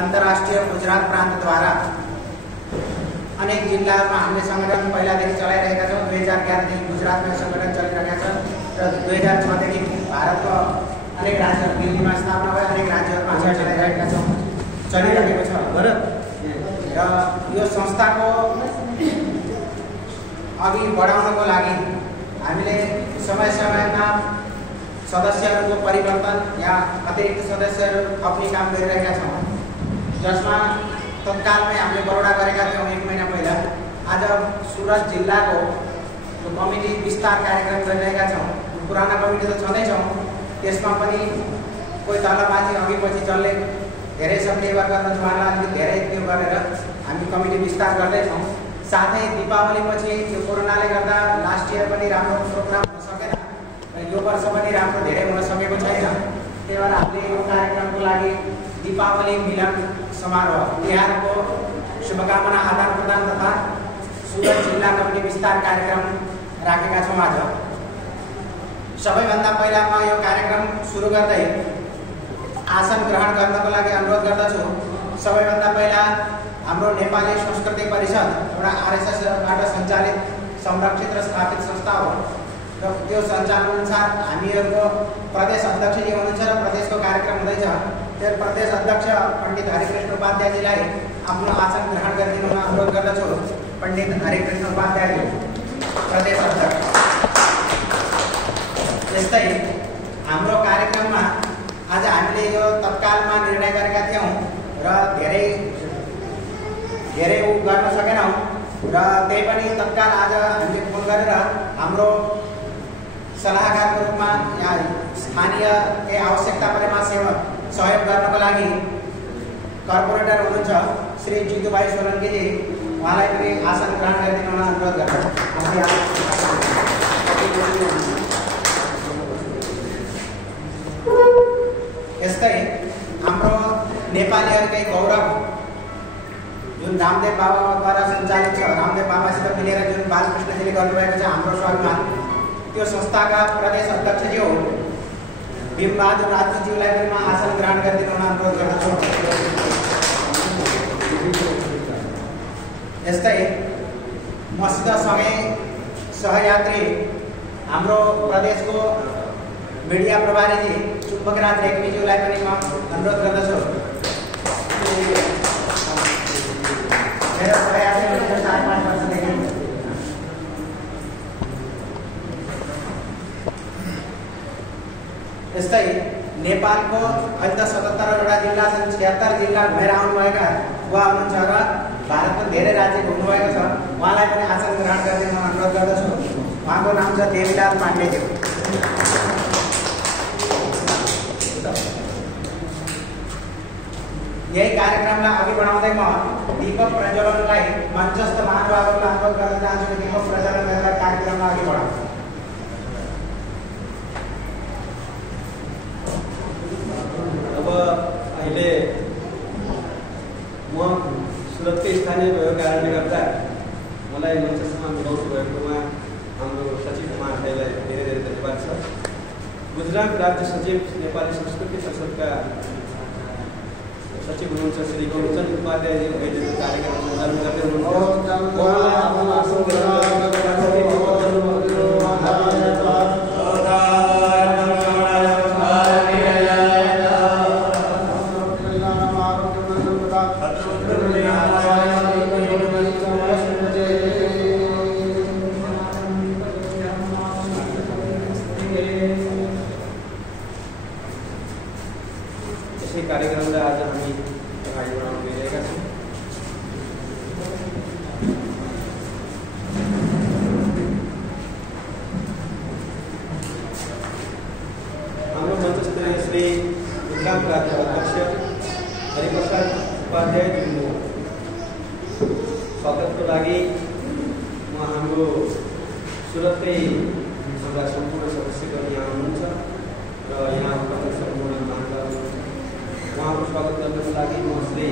अंतर्राष्ट्रीय गुजरात प्रान्तद्वारा अनेक जिल्लाहरूमा हामीले सङ्गठन पहिलादेखि चलाइरहेका छौँ। 2011 देखि गुजरातमा सङ्गठन चलिरहेका छ र 2006 देखि भारतको अनेक राज्यहरू दिल्लीमा स्थापना भए अनेक राज्यहरूमा हामी चलाइरहेका छौँ, चलिरहेको छ। र यो संस्थाको अघि बढाउनको लागि हामीले समय समयमा सदस्यहरूको परिवर्तन या अतिरिक्त सदस्यहरू थप्ने काम गरिरहेका छौँ, जसमा तत्कालमै हामीले बडोडा गरेका थियौँ 1 महिना पहिला। आज सुरत जिल्लाको कमिटी विस्तार कार्यक्रम गरिरहेका छौँ। पुराना कमिटी त छँदैछौँ, त्यसमा पनि कोही तलमाथि अघि पछि चल्ने धेरै सब निर्भर गर्न उहाँलाई अलिक धेरै त्यो गरेर हामी कमिटी विस्तार गर्दैछौँ। साथै दीपावलीपछि यो कोरोनाले गर्दा लास्ट इयर पनि राम्रो प्रोग्राम हुन सकेन र यो वर्ष पनि राम्रो धेरै हुन सकेको छैन। त्यही भएर हामीले यो कार्यक्रमको लागि दीपावली मिलन समारोह तिहारको शुभकामना आदान प्रदान तथा सुरत जिल्ला कमिटी विस्तार कार्यक्रम राखेका छौँ। आज सबैभन्दा पहिला म यो कार्यक्रम सुरु गर्दै आसन ग्रहण गर्नको लागि अनुरोध गर्दछु। सबैभन्दा पहिला हाम्रो नेपाली संस्कृति परिषद एउटा आरएसएसबाट सञ्चालित संरक्षित र स्थापित संस्था हो र त्यो सञ्चालन अनुसार हामीहरूको प्रदेश अध्यक्षजी हुनुहुन्छ र प्रदेशको कार्यक्रम हुँदैछ। त्यो प्रदेश अध्यक्ष पण्डित हरिकृष्ण उपाध्यायजीलाई आफ्नो आसन ग्रहण गरिदिन अनुरोध गर्दछु। पण्डित हरिकृष्ण उपाध्यायजी प्रदेश अध्यक्ष। त्यस्तै हाम्रो कार्यक्रममा आज हामीले यो तत्कालमा निर्णय गरेका थियौँ र धेरै गर्न सकेनौँ र त्यही पनि तत्काल आज हामीले फोन गरेर हाम्रो सल्लाहकारको रूपमा यहाँ स्थानीय केही आवश्यकता परेमा सहयोग गर्नको लागि कर्पोरेटर हुनुहुन्छ श्री जितुभाइ सोलङ्कीजी, उहाँलाई पनि आसन ग्रहण गरिदिन अनुरोध गर्छु। यस्तै हाम्रो नेपालीहरूकै गौरव जुन रामदेव बाबाद्वारा सञ्चालित छ, रामदेव बाबासित मिलेर जुन बालकृष्णजीले गर्नुभएको छ हाम्रो स्वाभिमान, त्यो संस्थाका प्रदेश अध्यक्षज्यू भीमबहादुर राजपूतज्यूलाई पनि म आसन ग्रहण गरिदिन अनुरोध गर्दछु। यस्तै मसित सँगै सहयात्री हाम्रो प्रदेशको मिडिया प्रभारीजी चुम्बकराज रेग्मीज्यूलाई पनि म अनुरोध गर्दछु। मेरो सहयात्री हुनुहुन्छ 4-5 वर्षदेखि। यस्तै नेपालको अहिले त 77वटा जिल्ला छन्, 76 जिल्ला घुमेर आउनुभएका उहाँ हुनुहुन्छ र भारतको धेरै राज्य घुम्नुभएको छ। उहाँलाई पनि आसन ग्रहण गरिदिन अनुरोध गर्दछु। उहाँको नाम छ देवीलाल पाण्डेज्यू। यही कार्यक्रमलाई अघि बढाउँदै म दीपक प्रज्वलनलाई मञ्चस्थ महानुभावहरूलाई अनुरोध गर्न चाहन्छु। दीपक प्रज्वलन गरेर कार्यक्रममा अघि बढाउँ। अब अहिले म सुरतकै स्थानीय भएको कारणले गर्दा मलाई मञ्चसम्म बोलाउनु भएकोमा हाम्रो सचिव महाशयलाई धेरै धेरै धन्यवाद छ। गुजरात राज्य सचिव नेपाली संस्कृति परिषदका सचिव हुनुहुन्छ श्री गौरचन्द्र उपाध्यायजी अहिले कार्यक्रम सञ्चालन गर्दै कार्यक्रमलाई आज हामी अगाडि बढाउन गइरहेका छौँ। हाम्रो मञ्चस्तरीय श्री गुजरात राज्य अध्यक्ष हरिप्रसाद उपाध्यायजीको स्वागतको लागि म हाम्रो सुरतकै हाम्रा सम्पूर्ण सदस्यगण यहाँ हुनुहुन्छ र यहाँ उपस्थित सम्पूर्ण महानुभावहरू उहाँको स्वागत गर्नको लागि म श्री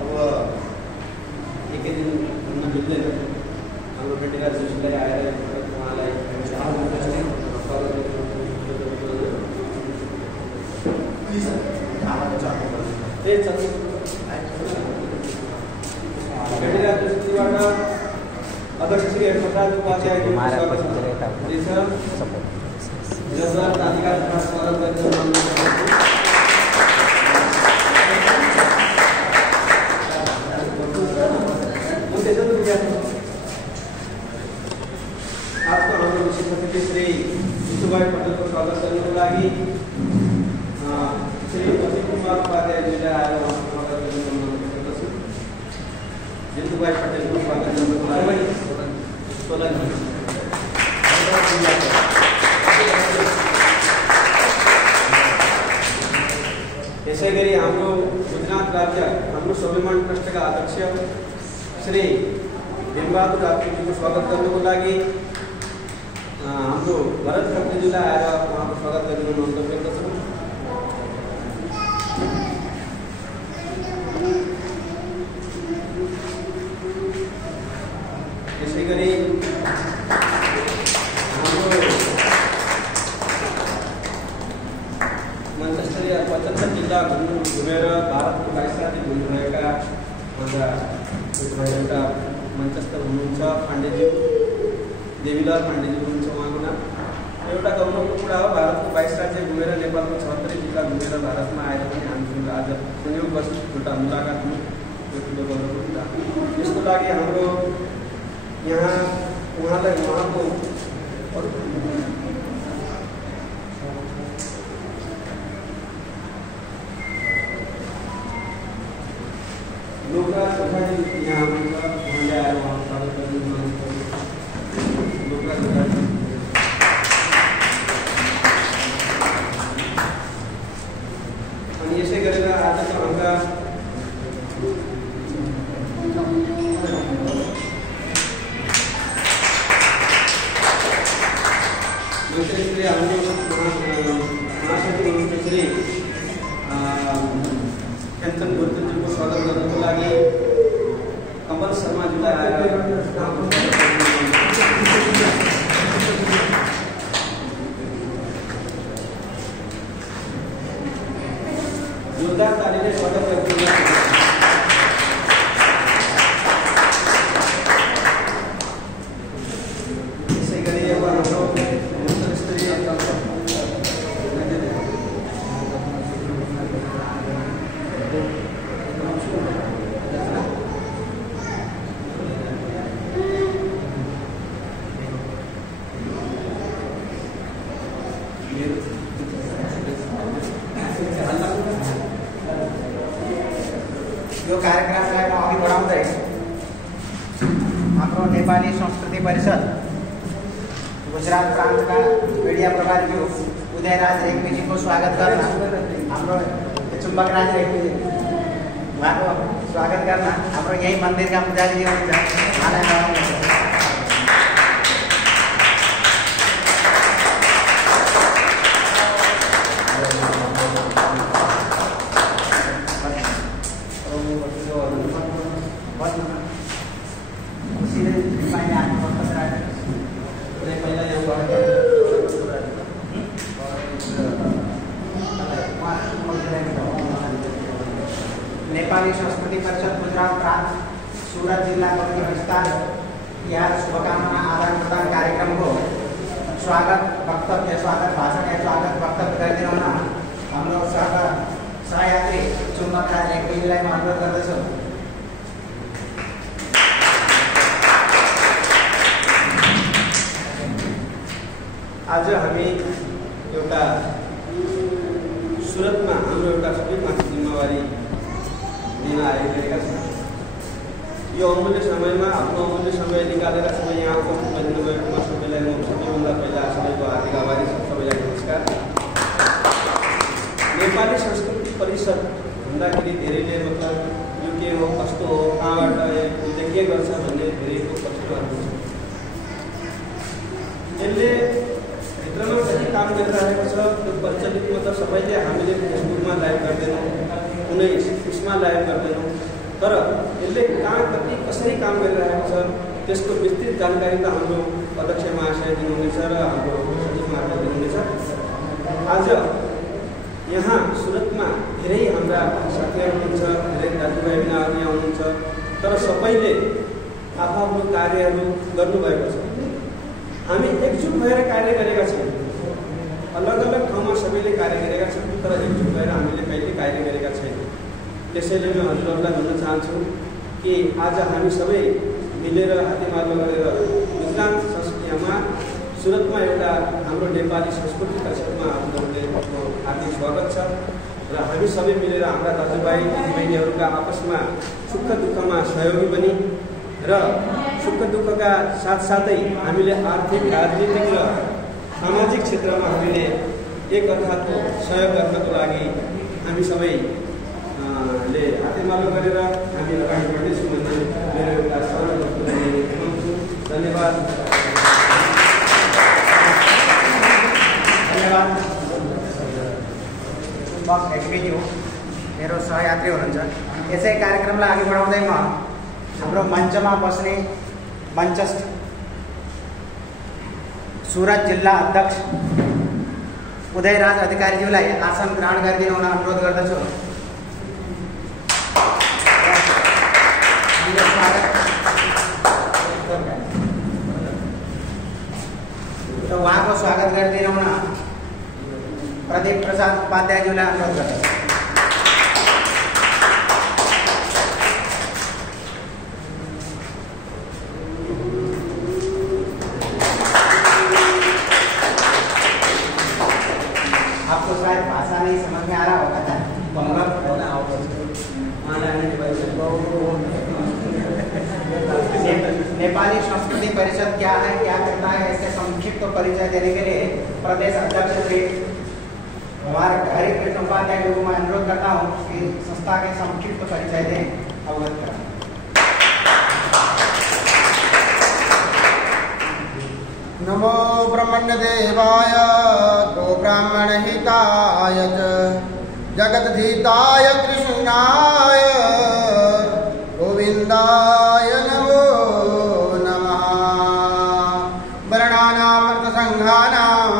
अब एकै दिन हुन मिल्दैन। हाम्रो भेटेर जोशीलाई आएर उहाँलाई अध्यक्ष श्री प्रसाद उपाध्यायज्यू आजको हाम्रो विशेष अतिथि श्री जितुभाइ पटेलको स्वागत गर्नको लागि श्री अजित कुमार उपाध्यायजीले आएर उहाँको स्वागत गर्नु चाहन्छु। जितुभाइ पटेलको स्वागत गर्नको लागि यसै गरी हाम्रो गुजरात राज्य हाम्रो स्वाभिमान ट्रस्टका अध्यक्ष श्री भीमबहादुर राजपूतजीको स्वागत गर्नको लागि हाम्रो भरत खत्रीजीलाई आएर उहाँको स्वागत गरिनु अनुरोध गर्दछु। यसै गरी हाम्रो मञ्चस्तरीय 75 जिल्ला घुमेर भारतको 22 राज्य घुम्नुभएका एउटा मञ्चस्थ हुनुहुन्छ पाण्डेज्यू, देवीलाल पाण्डेज्यू हुनुहुन्छ। उहाँको नाम एउटा गौरवको कुरा हो। भारतको 22 राज्य घुमेर नेपालको 76 जिल्ला घुमेर भारतमा आएर पनि हामीसँग आज संयोगवश एउटा मुलाकात हुनु यो ठुलो गौरवको कुरा। यसको लागि हाम्रो यहाँ उहाँलाई उहाँको लोकराज कोठारी यहाँ हुनुहुन्छ, उहाँले आएर उहाँको स्वागत गरिदिनु। लोकराज कोठारी अनि यसै गरेर आजको हाम्रा मन्त्रीले हाम्रो महासचिव हुनुहुन्छ श्री खेमचन्द भुजेलज्यूको स्वागत गर्नको लागि कमल शर्माज्यूलाई आएर जोरदार तालीले स्वागत गर्छु। यसै गरी अब हाम्रो स्तरीय यो कार्यक्रमलाई म अघि बढाउँदै हाम्रो नेपाली संस्कृति परिषद गुजरात प्रान्तका मीडिया प्रभारी उदयराज रेग्मीजीको स्वागत गर्न हाम्रो चुम्बकराज रेग्मीजी उहाँको स्वागत गर्न हाम्रो यही मन्दिरका पुजारीजी हुनुहुन्छ उहाँलाई नेपाली संस्कृति परिषद गुजरात प्रांत सूरत जिल्ला मुख्य विस्तार यहाँ शुभकामना आदान प्रदान कार्यक्रम को स्वागत वक्तव्य स्वागत भाषण या स्वागत वक्तव्य गरिदिनु हुन हाम्रो सहयात्री चुम्बकराज रेग्मीजीलाई म अनुरोध गर्दछु। आज हामी एउटा सुरतमा हाम्रो एउटा सबैमाथि जिम्मेवारी दिन आइरहेका छौँ। यो अमूल्य समयमा आफ्नो अमूल्य समय निकालेर सबै यहाँ उपस्थित गरिदिनु भएकोमा सबैलाई म सबैभन्दा पहिला सबैको हार्दिक आभारी छु। सबैलाई नमस्कार। नेपाली संस्कृति परिषद भन्दाखेरि धेरैले मतलब यो के हो कस्तो हो कहाँबाट यसले के गर्छ भन्ने धेरैको प्रश्नहरू छ। यसले भित्रमा कति काम गरिरहेको छ त्यो प्रचलित मतलब सबैले हामीले फेसबुकमा लाइभ गर्दैनौँ, कुनै उसमा लाइभ गर्दैनौँ, तर यसले कहाँ कति कसरी काम गरिरहेको छ त्यसको विस्तृत जानकारी त हाम्रो अध्यक्ष महाशय दिनुहुनेछ र हाम्रो सचिव महाशय दिनुहुनेछ। आज यहाँ सुरतमा धेरै हाम्रा साथीहरू हुनुहुन्छ, धेरै दाजुभाइ बहिनीहरू यहाँ हुनुहुन्छ, तर सबैले आफ्नो कार्यहरू गर्नुभएको छ। हामी एकजुट भएर कार्य गरेका छौँ। अलग अलग ठाउँमा सबैले कार्य गरेका छौँ, तर एकजुट भएर हामीले कहिले कार्य गरेका छैनौँ। त्यसैले म हजुरहरूलाई भन्न चाहन्छु कि आज हामी सबै मिलेर हातेमालो गरेर गुजरात संस्कृतिमा सुरतमा एउटा हाम्रो नेपाली संस्कृति परिषदमा हजुरहरूले हार्दिक स्वागत छ र हामी सबै मिलेर हाम्रा दाजुभाइ दिदीबहिनीहरूका आपसमा सुख दुःखमा सहयोगी बनी र सुख दुःखका साथसाथै हामीले आर्थिक, राजनीतिक र सामाजिक क्षेत्रमा हामीले एक अर्काको सहयोग गर्नको लागि हामी सबै ले हातेमालो गरेर हामी अगाडि बढ्दैछौँ भन्ने मेरो एउटा सरल भन्छु। धन्यवाद। धन्यवाद। म एचबीजी हो, मेरो सहयात्री हुनुहुन्छ। यसै कार्यक्रमलाई अघि बढाउँदै म हाम्रो मञ्चमा बस्ने मञ्चस्थ सुरत जिल्ला अध्यक्ष उदयराज अधिकारीज्यूलाई आसन ग्रहण गरिदिन हुन अनुरोध गर्दछु। र उहाँको स्वागत गरिदिन हुन प्रदीप प्रसाद उपाध्यायज्यूलाई अनुरोध गर्दछु। आपको शायद भाषा नहीं समझ में आ रहा होगा था नेपाली संस्कृति परिषद क्या है, क्या करता है, इसके संक्षिप्त परिचय देने के लिए प्रदेश अध्यक्ष श्री हमारे हरिकृष्ण उपाध्याय को मैं अनुरोध करता हूँ कि संस्था के संक्षिप्त परिचय दें, अवगत करें। नमो ब्रह्मण्य देवाय गो ब्राह्मण हिताय जगद्धिताय कृष्णाय गोविंदाय नमो नमः। वर्णानां अर्थसंघानां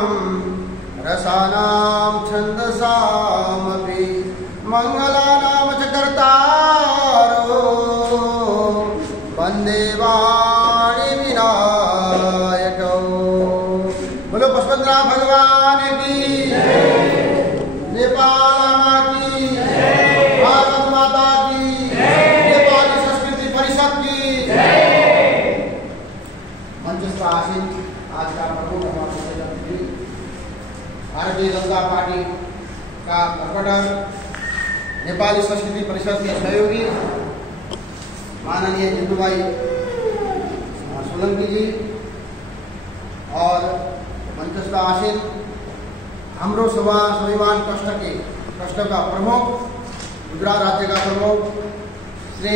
रसानां छन्दसामपि मंगलानां च कर्तारो वन्दे वाणी विनायकौ। बोलो पशुपतिनाथ भगवान की, नेपाल माँ की, भारत माता की, नेपाली संस्कृति परिषद की। मंचस्थ आसीन आज का प्रमुख भारतीय जनता पार्टी का प्रकटन नेपाली संस्कृति परिषद के सहयोगी माननीय इंदुभाई सोलंकी जी और मंचस्थ आसीन हाम्रो स्वाभिमान ट्रस्ट का प्रमुख, गुजरात राज्य का प्रमुख श्री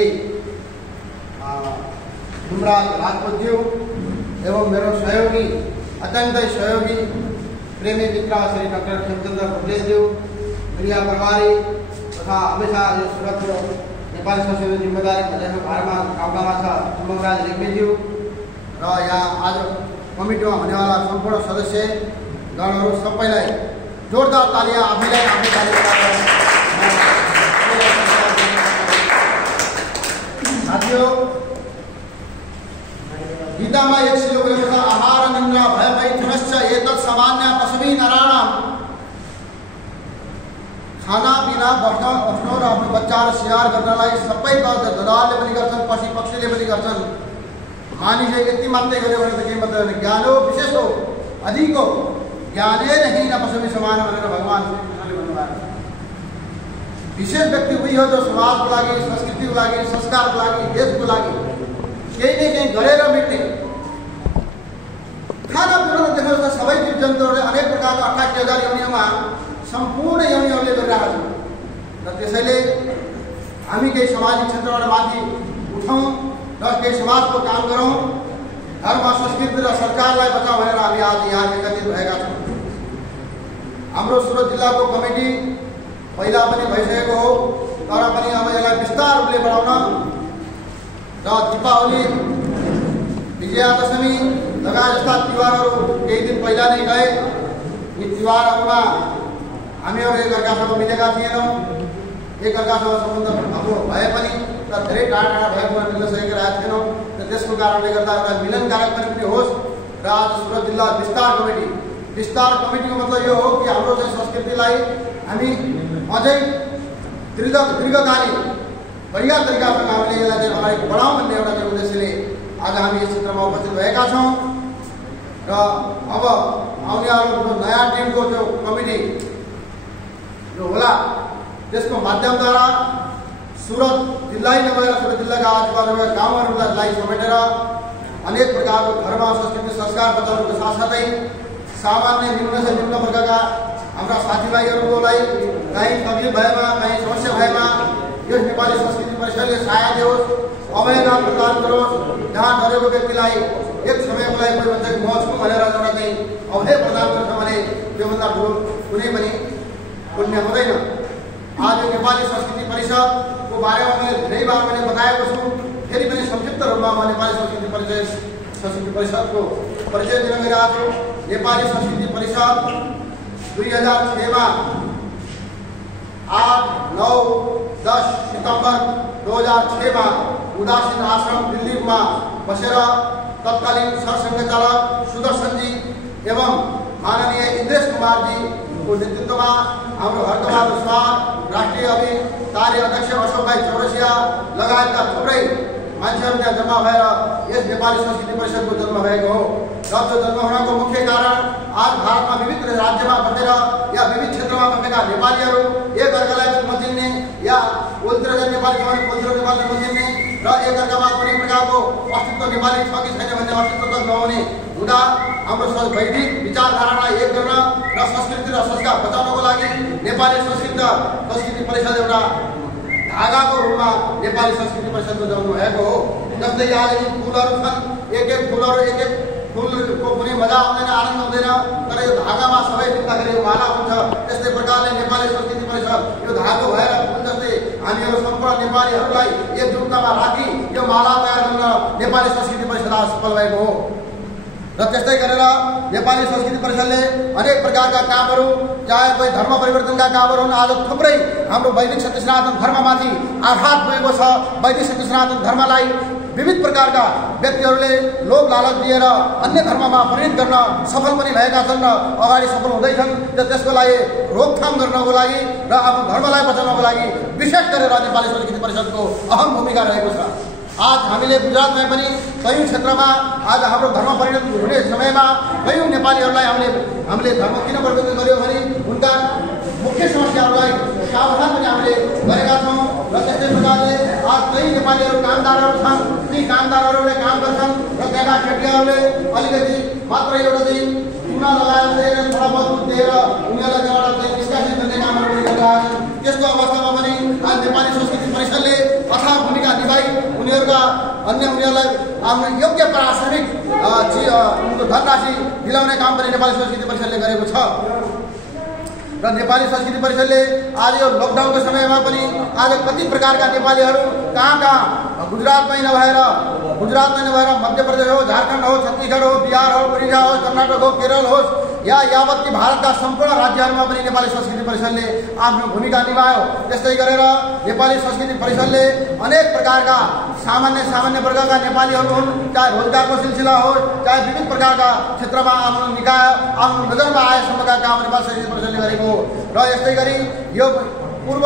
धूमराज राजपूत जी एवं मेरो सहयोगी, अत्यंत सहयोगी प्रेमी मित्र श्री डॉक्टर खेमचंद्र पटेल जी, मीडिया प्रभारी तथा हमेशा यो सुरत नेपाली संस्कृति जिम्मेदारी भनेको भारमा काममा छ चुम्बकराज रेग्मीज्यू र यहाँ आज कमिटीमा हुनेवाला सम्पूर्ण सदस्य गणहरू सबैलाई जोरदार तालियां आफैलाई आफै तालियां। साथियों, गीतामा एक श्लोक लेखेको छ, आहार निन्द्रा भय मैथुनश्च एतत् सामान्य पशुभिः नराणाम्। खाना पिना बस्न र आफ्नो बच्चाहरू स्याहार गर्नलाई सबै ददारले पनि गर्छन्, पशु पक्षीले पनि गर्छन्। मानिसले यति मात्रै गर्यो भने त केही मतलब होइन। ज्ञान हो विशेष हो अधिक हो, ज्ञाने नहीं न पशुभिः समान भनेर भगवान श्री कृष्णले भन्नुभएको। विशेष व्यक्ति उही हो जो समाजको लागि, संस्कृतिको लागि, संस्कारको लागि, देशको लागि केही न केही गरेर मिट्ने। खाना पिना देख्नुहोस् त सबै जीव जन्तुहरूले अनेक प्रकारका 88,000 योनिमा सम्पूर्ण योनिहरूले गरिरहेका छन् र त्यसैले हामी केही सामाजिक क्षेत्रबाट माथि उठौँ र केही समाजको काम गरौँ, धर्म संस्कृति र सरकारलाई बचाउँ भनेर हामी आज यहाँ एकत्रित भएका छौँ। हाम्रो सुरत जिल्लाको कमिटी पहिला पनि भइसकेको हो, तर पनि अब यसलाई विस्तार रूपले बढाउन र दीपावली, विजयादशमी लगायत जस्ता तिहारहरू केही दिन पहिला नै गए। यी तिहारहरूमा हामीहरू एकअर्कासँग मिलेका थिएनौँ, एकअर्कासँग सम्बन्ध हाम्रो भए पनि तर धेरै टाढा टाढा भएको मिल्न सकेका थिएनौँ र त्यसको कारणले गर्दा एउटा मिलनकारक पनि होस्। र आज सुरत जिल्ला विस्तार कमिटीको मतलब यो हो कि हाम्रो चाहिँ संस्कृतिलाई हामी अझै दीर्घकालीन बढिया तरिकासँग हामीले यसलाई चाहिँ अगाडि बढाउँ भन्ने एउटा चाहिँ उद्देश्यले आज हामी यस क्षेत्रमा उपस्थित भएका छौँ। र अब आउनेवाला नयाँ टिमको जो कमिटी जो होला त्यसको माध्यमद्वारा सुरत जिल्लै नभएर सुरत जिल्लाका आजुबाजुका गाउँहरूलाई समेटेर अनेक प्रकारको धर्म संस्कृति संस्कार बचाउनुको साथसाथै सामान्य निम्न से निम्न वर्गका हाम्रा साथीभाइहरूलाई कहीँ तकलिफ भएमा कहीँ समस्या भएमा यस नेपाली संस्कृति परिषदले सहायता दियोस्, अभयदान प्रदान गरोस्। जहाँ डरेको व्यक्तिलाई एक समयको लागि कोही भन्छ म छु भनेर एउटा चाहिँ अभय प्रदान गर्छ भने त्योभन्दा ठुलो कुनै पनि पुण्य हुँदैन। आज नेपाली संस्कृति परिषदको बारेमा मैले धेरै बार मैले बताएको छु, फेरि पनि संक्षिप्त रूपमा म नेपाली संस्कृति परिषदको परिचय दिन गइरहेको छु। नेपाली संस्कृति परिषद 2006 8, 9, 10 सितंबर 2006 उदासीन आश्रम दिल्लीमा बसेर तत्कालीन सरसंघचालक सुदर्शनजी एवं माननीय इन्द्रेश कुमारजीको नेतृत्वमा हाम्रो हर्कबहादुर स्वार, राष्ट्रिय कार्य अध्यक्ष अशोक भाइ चौरसिया लगायतका थुप्रै मान्छेहरू त्यहाँ जम्मा भएर यस नेपाली संस्कृति परिषदको जन्म भएको हो। र त्यो जन्म हुनको मुख्य कारण आज भारतमा विविध राज्यमा बसेर या विविध क्षेत्रमा बसेका नेपालीहरू एकअर्कालाई नचिन्ने या ओल्तिर नेपाली भने ओल्तिर नेपाली नचिन्ने र एकअर्कामा कुनै प्रकारको अस्तित्व नेपाली छ कि छैन भन्ने अस्तित्व त नहुने हुँदा हाम्रो वैदिक विचारधारालाई एक गर्न र संस्कृति र संस्कार बचाउनको लागि नेपाली संस्कृति परिषद एउटा धागाको रूपमा नेपाली संस्कृति परिषदको जन्म भएको हो। जस्तै आज यी फुलहरू छन्, एक एक फुलको कुनै मजा आउँदैन, आनन्द हुँदैन, तर यो धागामा सबै मिल्दाखेरि यो माला हुन्छ। त्यस्तै प्रकारले नेपाली संस्कृति परिषद यो धागो भएर फुल जस्तै हामीहरू सम्पूर्ण नेपालीहरूलाई एकजुटतामा राखी यो माला तयार गर्न नेपाली संस्कृति परिषद आज सफल भएको हो। र त्यस्तै गरेर नेपाली संस्कृति परिषदले अनेक प्रकारका कामहरू, चाहे कोही धर्म परिवर्तनका कामहरू हुन्, आज थुप्रै हाम्रो वैदिक सत्य सनातन धर्ममाथि आघात पुगेको छ। वैदिक सत्य सनातन धर्मलाई विविध प्रकारका व्यक्तिहरूले लोभ लालच दिएर अन्य धर्ममा परिणत गर्न सफल पनि भएका छन् र अगाडि सफल हुँदैछन्। र त्यसको लागि रोकथाम गर्नको लागि र आफ्नो धर्मलाई बचाउनको लागि विशेष गरेर नेपाली संस्कृति परिषदको अहम भूमिका रहेको छ। आज हामीले गुजरातमा पनि कयौं क्षेत्रमा आज हाम्रो धर्म परिणत हुने समयमा कयौं नेपालीहरूलाई हामीले धर्म किन परिवर्तन गर्यो भने उनका मुख्य समस्याहरूलाई सावधान पनि हामीले गरेका छौँ। र त्यस्तै प्रकारले आज कई नेपालीहरू कामदारहरू छन्, ती कामदारहरूले काम गर्छन् र त्यहाँका केटीहरूले अलिकति मात्र एउटा चाहिँ चुना लगाएर थोडा बहुत दिएर उनीहरूलाई एउटा चाहिँ निष्कासित गर्ने कामहरू पनि गरिरहेका छन्। त्यस्तो अवस्थामा पनि आज नेपाली संस्कृति परिषदले अथाह भूमिका निभाई उनीहरूलाई आफ्नो योग्य पारिश्रमिक उनको धनराशि दिलाउने काम पनि नेपाली संस्कृति परिषदले गरेको छ। र नेपाली संस्कृति परिषदले आज यो लकडाउनको समयमा पनि आज कति प्रकारका नेपालीहरू कहाँ गुजरातमै नभएर मध्य प्रदेश हो, झारखण्ड हो, छत्तीसगढ हो, बिहार हो, उडिसा हो, कर्नाटक हो, केरल होस् या यावत कि भारतका सम्पूर्ण राज्यहरूमा पनि नेपाली संस्कृति परिषदले आफ्नो भूमिका निभायो। त्यस्तै गरेर नेपाली संस्कृति परिषदले अनेक प्रकारका सामान्य वर्गका नेपालीहरू हुन्, चाहे रोजगारको सिलसिला होस्, चाहे विविध प्रकारका क्षेत्रमा आफ्नो निकाय आफ्नो नजरमा आएसम्मका काम नेपाली संस्कृति परिषदले गरेको हो। र यस्तै गरी यो पूर्व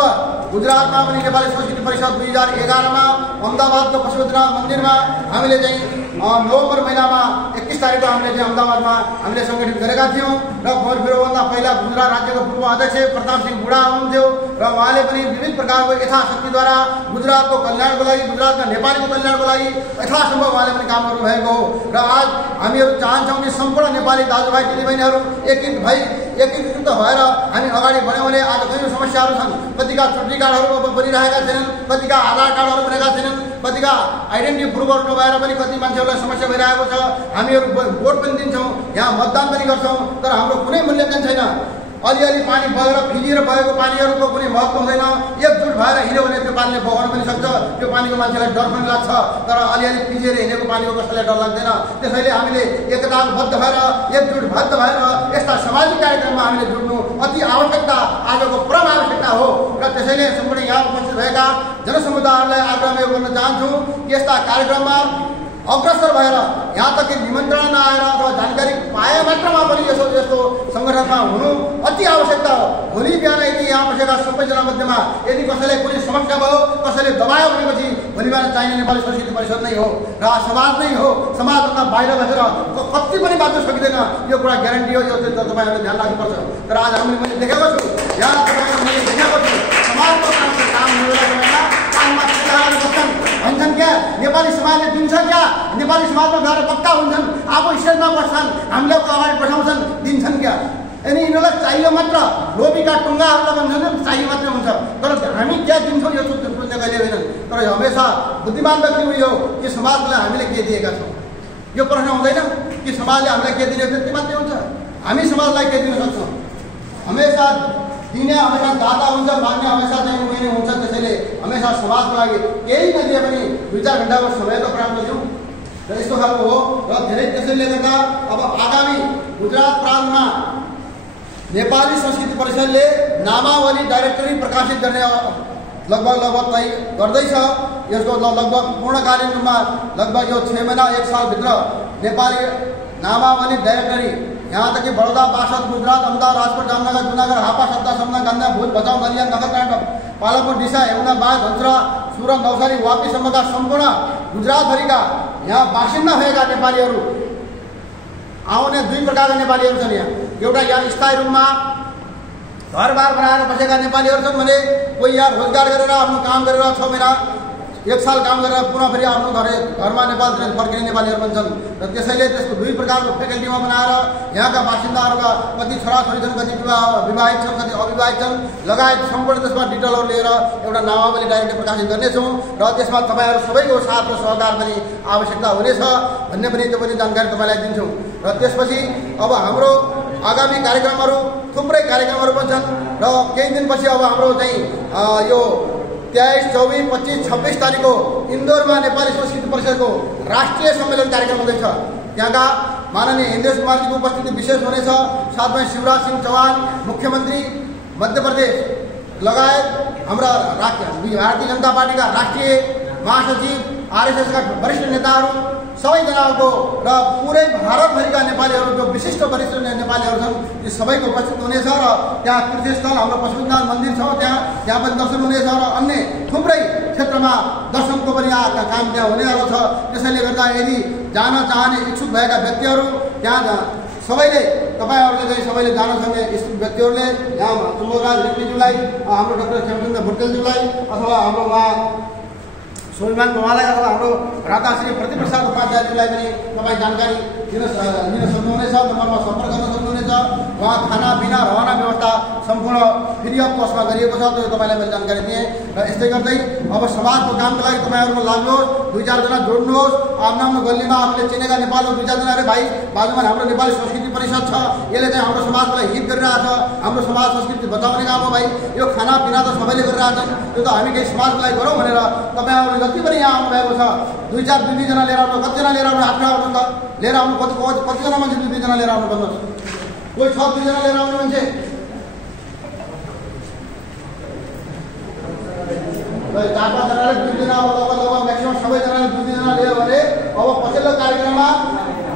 गुजरातमा पनि नेपाली संस्कृति परिषद 2011 अहमदाबादको पशुपतिनाथ मन्दिरमा हामीले चाहिँ नोभेम्बर महिनामा 21 तारिकको हामीले चाहिँ अहमदाबादमा हामीले सङ्गठित गरेका थियौँ। र फोहोरभन्दा पहिला गुजरात राज्यको पूर्व अध्यक्ष प्रताप सिंह बुढा हुनुहुन्थ्यो र उहाँले पनि विविध प्रकारको यथाशक्तिद्वारा गुजरातको कल्याणको लागि, गुजरातका नेपालीको कल्याणको लागि यथासम्भव उहाँले पनि काम गर्नुभएको हो। र आज हामीहरू चाहन्छौँ कि सम्पूर्ण नेपाली दाजुभाइ दिदीबहिनीहरू एकीकृत भएर हामी अगाडि बढ्यौँ भने आज कयौँ समस्याहरू छन्। कतिका छुट्टी कार्डहरू अब बनिरहेका छैनन्, कतिका आधार कार्डहरू बनेका छैनन्, कतिका आइडेन्टिटी प्रुफहरू नभएर पनि कति मान्छेहरूलाई समस्या भइरहेको छ। हामीहरू भोट पनि दिन्छौँ, यहाँ मतदान पनि गर्छौँ, तर हाम्रो कुनै मूल्याङ्कन छैन। अलिअलि पानी बगेर फिलिएर बगेको पानीहरूको कुनै महत्त्व हुँदैन। एकजुट भएर हिँड्यो भने त्यो पानीले बगाउन पनि सक्छ, त्यो पानीको मान्छेलाई डर पनि लाग्छ। तर अलिअलि फिलिएर हिँडेको पानीको कसैलाई डर लाग्दैन। त्यसैले हामीले एकताबद्ध भएर एकजुटबद्ध भएर यस्ता सामाजिक कार्यक्रममा हामीले जुट्नु अति आवश्यकता, आजको परम आवश्यकता हो। र त्यसैले सम्पूर्ण यहाँ उपस्थित भएका जनसमुदायहरूलाई आग्रह गर्न चाहन्छु कि यस्ता कार्यक्रममा अग्रसर भएर यहाँ तक निमन्त्रणा नआएर अथवा जानकारी पाए मात्रमा पनि यस्तो सङ्गठनमा हुनु अति आवश्यकता हो। भोलि बिहान यदि यहाँ बसेका सबैजना मध्येमा यदि कसैलाई कुनै समस्या भयो, कसैले दबायो भनेपछि भोलि बिहान चाहिने नेपाली संस्कृति परिषद नै हो र समाज नै हो। समाजभन्दा बाहिर बसेर कति पनि बाँच्न सकिँदैन, यो कुरा ग्यारेन्टी हो। यो चाहिँ तपाईँहरूले ध्यान राख्नुपर्छ। तर आज मैले देखेको छु, यहाँ मैले देखेको छु समाजको काम हुँदैन, काममा बस्छन् भन्छन् क्या नेपाली समाजले दिन्छ क्या, नेपाली समाजमा गएर पक्का हुन्छन्, आफू स्टेजमा बस्छन्, हामीले अगाडि बढाउँछन्, दिन्छन् क्या। अनि यिनीहरूलाई चाहियो मात्र, लोभीका टुङ्गाहरूलाई भन्छन् चाहियो मात्रै हुन्छ। तर हामी क्या दिन्छौँ यो बुझ्ने कहिले होइनन्। तर हमेसा बुद्धिमान व्यक्ति उयो हो कि समाजलाई हामीले के दिएका छौँ, यो प्रश्न हुँदैन कि समाजले हामीलाई के दिने त्यति मात्रै हुन्छ। हामी समाजलाई के दिन सक्छौँ? हमेसा दिने हमेसा दाता हुन्छ, मान्ने हमेसा चाहिँ उयो हुन्छ। त्यसैले हमेसा समाजको लागि केही नदिए पनि 2-4 घन्टाको समय त प्राप्त दिउँ र यस्तो खालको हो। र धेरै त्यसैले गर्दा अब आगामी गुजरात प्रान्तमा नेपाली संस्कृति परिषदले नामावली डाइरेक्टरी प्रकाशित गर्ने लगभग तय गर्दैछ। यसको लगभग पूर्णकालीन रूपमा लगभग यो 6 महिना 1 सालभित्र नेपाली नामावली डाइरेक्टरी यहाँ तक कि बडोदा, बासठ, गुजरात, अहमदाबाद, राजकोट, जामनगर, जुनागढ, हापा, सत्ता, समना, गन्धा, भुज, भचाउ, नलिया, नखत्रा, पालनपुर, डिसा, यमुना, बाघ, धनसुरा, सुरत, नवसारी, वापीसम्मका सम्पूर्ण गुजरातभरिका यहाँ बासिन्दा भएका नेपालीहरू आउने 2 प्रकारका नेपालीहरू छन्। यहाँ एउटा यहाँ स्थायी रूपमा घरबार बनाएर बसेका नेपालीहरू छन् भने कोही यहाँ रोजगार गरेर आफ्नो काम गरेर 6 महिना 1 साल काम गरेर पुनः फेरि आफ्नो घरमा नेपाल फर्किने नेपालीहरू पनि छन्। र त्यसैले त्यसको 2 प्रकारको फ्याकल्टीमा बनाएर यहाँका बासिन्दाहरूका कति छोराछोरी छन्, कति विवाहित छन्, कति अविवाहित छन् लगायत सम्पूर्ण त्यसमा डिटेलहरू लिएर एउटा नामावली डाइरेक्टरी प्रकाशित गर्नेछौँ। र त्यसमा तपाईँहरू सबैको साथ र सहकार पनि आवश्यकता हुनेछ भन्ने पनि त्यो पनि जानकारी तपाईँलाई दिन्छौँ। र त्यसपछि अब हाम्रो आगामी कार्यक्रमहरू थुप्रै कार्यक्रमहरू पनि छन्। र केही दिनपछि अब हाम्रो चाहिँ यो 23, 24, 25, 26 तारिक को इन्दौरमा नेपाली संस्कृति परिषदको राष्ट्रिय सम्मेलन कार्यक्रम हुँदैछ। त्यहाँका माननीय इन्द्रेश कुमारजीको उपस्थिति विशेष हुनेछ। साथमै शिवराज सिंह चौहान मुख्यमन्त्री मध्य प्रदेश लगायत हाम्रा भारतीय जनता पार्टीका राष्ट्रिय महासचिव, आरएसएसका वरिष्ठ नेताहरू सबैजनाको र पुरै भारतभरिका नेपालीहरू जो विशिष्ट वरिष्ठ नेपालीहरू छन् ती सबैको उपस्थित हुनेछ। र त्यहाँ तीर्थस्थल हाम्रो पशुपतिनाथ मन्दिर छ, त्यहाँ पनि दर्शन हुनेछ र अन्य थुप्रै क्षेत्रमा दर्शनको पनि काम त्यहाँ हुनेवाला छ। त्यसैले गर्दा यदि जान चाहने इच्छुक भएका व्यक्तिहरू त्यहाँ सबैले तपाईँहरूले चाहिँ सबैले जान सक्ने इच्छुक व्यक्तिहरूले यहाँ सुम्बोराज रेग्मीज्यूलाई, हाम्रो डाक्टर श्यामचन्द्र भुटेलज्यूलाई अथवा हाम्रो उहाँ स्वाभिमान उहाँलाई अथवा हाम्रो भ्राताश्री प्रतिप्रसाद उपाध्यायज्यूलाई पनि तपाईँ जानकारी लिन सक्नुहुनेछ, नम्बरमा सम्पर्क गर्न सक्नुहुनेछ। उहाँ खानापिना रहना व्यवस्था सम्पूर्ण फ्री अफ कस्टमा गरिएको छ, त्यो तपाईँलाई मैले जानकारी दिएँ। र यस्तै गर्दै अब समाजको कामको लागि तपाईँहरू लाग्नुहोस्, 2-4 जना जोड्नुहोस्। आफ्नो गल्लीमा आफूले चिनेका नेपालको 2-4 जना, अरे भाइ बाजुमा हाम्रो नेपाली संस्कृति परिषद छ, यसले चाहिँ हाम्रो समाजलाई हित गरिरहेछ, हाम्रो समाज संस्कृति बचाउने काम हो। भाइ यो खानापिना त सबैले गरिरहेछन्, त्यो त हामी केही समाजको लागि गरौँ भनेर तपाईँहरू जति पनि यहाँ आउनुभएको छ 2-4 जना लिएर आउनु, कतिजना लिएर आउनु, आफ्नो आउनु त लिएर आउनु, कतिजना मान्छे 2 जना लिएर आउनु भन्नुहोस्। कोही 6 जना लिएर आउने मान्छे 4-5 जनाले 2 जना, लगभग म्याक्सिमम सबैजनाले 2 जना लियो भने अब पछिल्लो कार्यक्रममा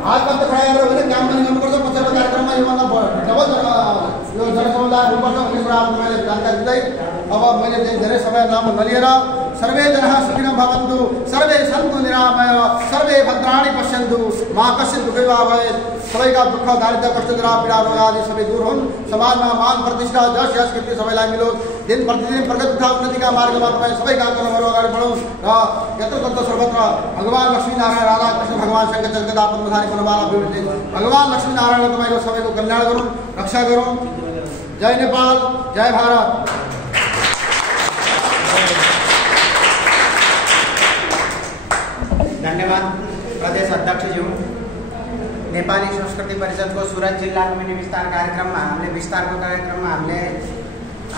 हात मात्र खडा गरेर भने काम पनि गर्नुपर्छ। पछिल्लो कार्यक्रममा योभन्दा डबल यो जनसमुदाय हुनुपर्छ भन्ने कुरा मैले जानकारी दिँदै अब मैले धेरै समय लामो नलिएर सर्वे जनाः सुखिनः भवन्तु, सर्वे सन्तु निरामय, सर्वे भद्राणि पश्यन्तु, मा कश्चित् दुःखै वा भवेत्। सबैका दुःख, दारिद्र्य, कष्ट, जरा, पीडा, रोग आदि सबै दूर हुन्। समाजमा मान प्रतिष्ठा, जस यश कीर्ति सबैलाई मिलोस्। दिन प्रतिदिन प्रगति तथा उन्नतिका मार्गमा तपाईँ सबैका कदमहरू अगाडि बढोस्। र यत्र तत्र सर्वत्र भगवान लक्ष्मीनारायण, राधा कृष्ण, भगवान शङ्कर, जगदा पद्मधारी, वनमाला विभूषित भगवान लक्ष्मीनारायण तपाईँको सबैको कल्याण गरून्, रक्षा गरून्। जय नेपाल, जय भारत। धन्यवाद प्रदेश अध्यक्ष जी। नेपाली संस्कृति परिषदको सुरत जिल्लाको मिनी विस्तार कार्यक्रममा हामीले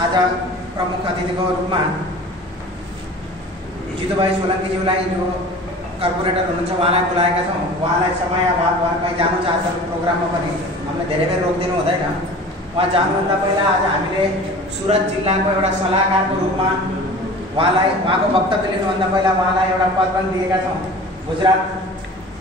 आज प्रमुख अतिथिको रूपमा जितुभाइ सोलङ्कीज्यूलाई जो कर्पोरेटर हुनुहुन्छ उहाँलाई बोलाएका छौँ। उहाँलाई समयाभाव उहाँ कहीँ जानु चाहन्छ प्रोग्राममा पनि हामीले धेरै बेर रोकिदिनु हुँदैन। उहाँ जानुभन्दा पहिला आज हामीले सुरत जिल्लाको एउटा सल्लाहकारको रूपमा उहाँको वक्तव्य लिनुभन्दा पहिला उहाँलाई एउटा पद पनि दिएका छौँ। गुजरात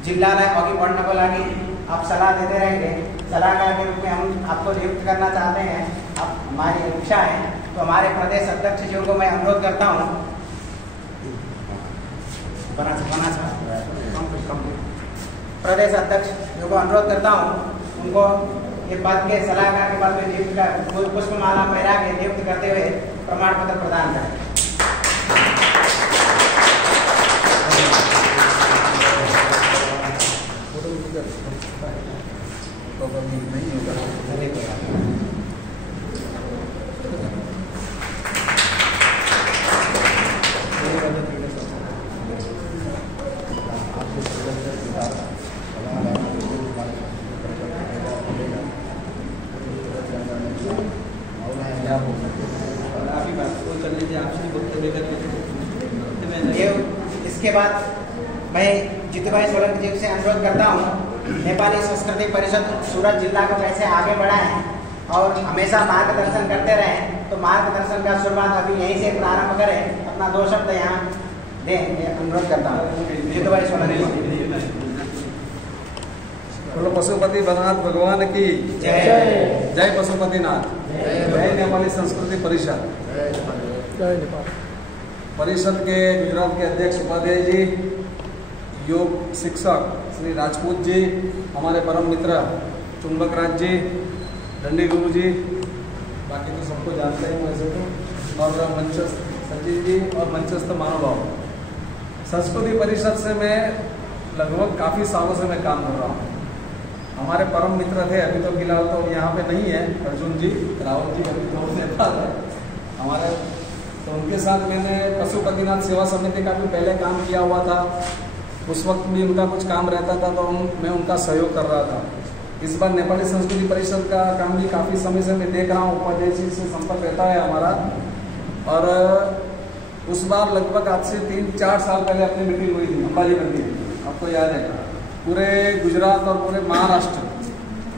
जिल्लालाई अघि बढ्नको लागि आप सलाह देते रहेंगे। सलाहकार के रूप में हम आपको नियुक्त करना चाहते हैं, आप हमारी इच्छा है। तो हमारे प्रदेश अध्यक्ष जी को मैं अनुरोध करता हूँ, प्रदेश अध्यक्ष जी को अनुरोध करता हूँ उनको ये पद के सलाहकार के पद में नियुक्त कर पुष्पमाला पहरा के नियुक्त करते हुए प्रमाण पत्र प्रदान करें। इसके बाद मैं जितुभाई सोलंकी जी से अनुरोध करता हूँ, नेपाली संस्कृति परिषद सूरत जिला को कैसे आगे बढ़ाएं और हमेशा मार्गदर्शन करते रहें। तो मार्गदर्शन का शुरुआत अभी यहीं से प्रारंभ करें। अपना 2 शब्द यहाँ दें, अनुरोध करता हूँ। जितुभाई सोलंकी जी। बोलो पशुपतिनाथ भगवान की जय। जय पशुपतिनाथ। जय नेपाली संस्कृति परिषद। परिषद के गुजरात के अध्यक्ष उपाध्याय जी, योग शिक्षक श्री राजपूत जी, हमारे परम मित्र चुंबक राज जी, डंडी गुरु जी, बाकी तो सबको जानते हैं वैसे तो, और मंचस्थ संजीव जी और मंचस्थ महानुभाव। संस्कृति परिषद से मैं लगभग काफ़ी सालों से मैं काम कर रहा हूँ। हमारे परम मित्र थे, अभी तो फिलहाल तो यहाँ पे नहीं है, अर्जुन जी, रावत जी अभी तो नेपाल है हमारे, तो उनके साथ मैंने पशुपतिनाथ सेवा समिति का भी पहले काम किया हुआ था। उस वक्त भी उनका कुछ काम रहता था तो मैं उनका सहयोग कर रहा था। इस बार नेपाली संस्कृति परिषद का काम भी काफ़ी समय से मैं देख रहा हूँ, उपाध्याय जी से संपर्क रहता है हमारा। और उस बार लगभग आज से 3-4 साल पहले अपनी मीटिंग हुई थी अंबाजी मंदिर, आपको याद है, पूरे गुजरात और पूरे महाराष्ट्र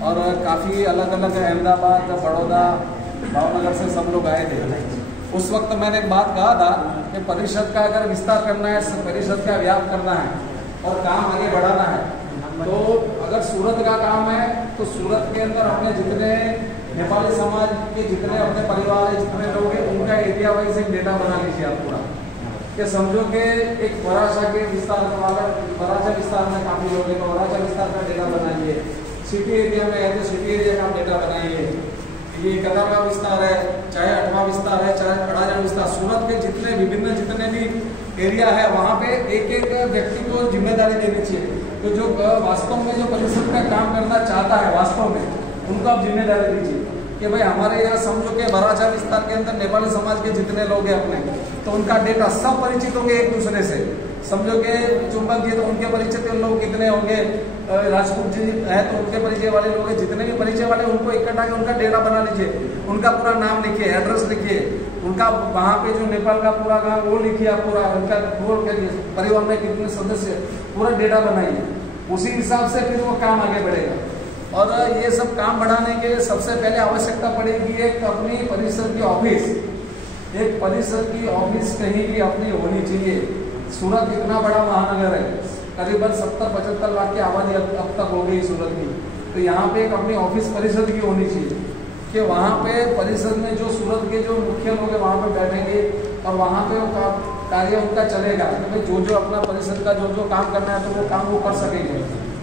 और काफ़ी अलग अलग अहमदाबाद, बड़ौदा, भावनगर से सब लोग आए थे। उस वक्त मैंने एक बात कहा था कि परिषद का अगर विस्तार करना है, परिषद का व्याप करना है और काम आगे बढ़ाना है, तो अगर सूरत का काम है तो सूरत के अंदर अपने जितने नेपाली समाज के जितने अपने परिवार है, जितने लोग हैं, उनका एरिया वाइज एक डेटा बना लीजिए आप पूरा। कि समझो कि एक वराछा के विस्तार वाला, वराछा विस्तार में काफ़ी लोग हैं तो वराछा विस्तार का डेटा बनाइए। सिटी एरिया में है तो सिटी एरिया का डेटा बनाइए। ये कदर का विस्तार है, चाहे 8वां विस्तार है, चाहे अड़ाजा विस्तार, सूरत के जितने विभिन्न जितने भी एरिया है वहाँ पे एक एक व्यक्ति को जिम्मेदारी देनी चाहिए। तो जो वास्तव में जो परिषद का काम करना चाहता है वास्तव में, उनको आप जिम्मेदारी दीजिए कि भाई हमारे यहाँ समझो कि वराछा विस्तार के अंदर नेपाली समाज के जितने लोग हैं अपने, तो उनका डेटा सब परिचित होंगे एक दूसरे से। समझो कि चुंबक जी तो उनके परिचित लोग कितने होंगे, राजपूत जी है तो उनके परिचय वाले लोग हैं, जितने भी परिचय वाले उनको इकट्ठा के उनका डेटा बना लीजिए, उनका पूरा नाम लिखिए, एड्रेस लिखिए, उनका वहाँ पे जो नेपाल का पूरा गाँव वो लिखिए आप पूरा, उनका परिवार में कितने सदस्य, पूरा डेटा बनाइए। उसी हिसाब से फिर वो काम आगे बढ़ेगा। और ये सब काम बढ़ाने के सबसे पहले आवश्यकता पड़ेगी एक अपनी परिषद की ऑफिस। एक परिषद की ऑफिस कहीं भी अपनी होनी चाहिए। सूरत इतना बड़ा महानगर है, करीबन 70-75 लाख की आबादी अब तक हो गई सूरत की, तो यहाँ पे एक अपनी ऑफिस परिषद की होनी चाहिए कि वहाँ पे परिषद में जो सूरत के जो मुख्य लोग हैं वहाँ पे बैठेंगे और वहाँ पे वो कार्य उनका चलेगा कि भाई जो जो अपना परिषद का जो जो काम करना है तो वो काम वो कर सकेंगे।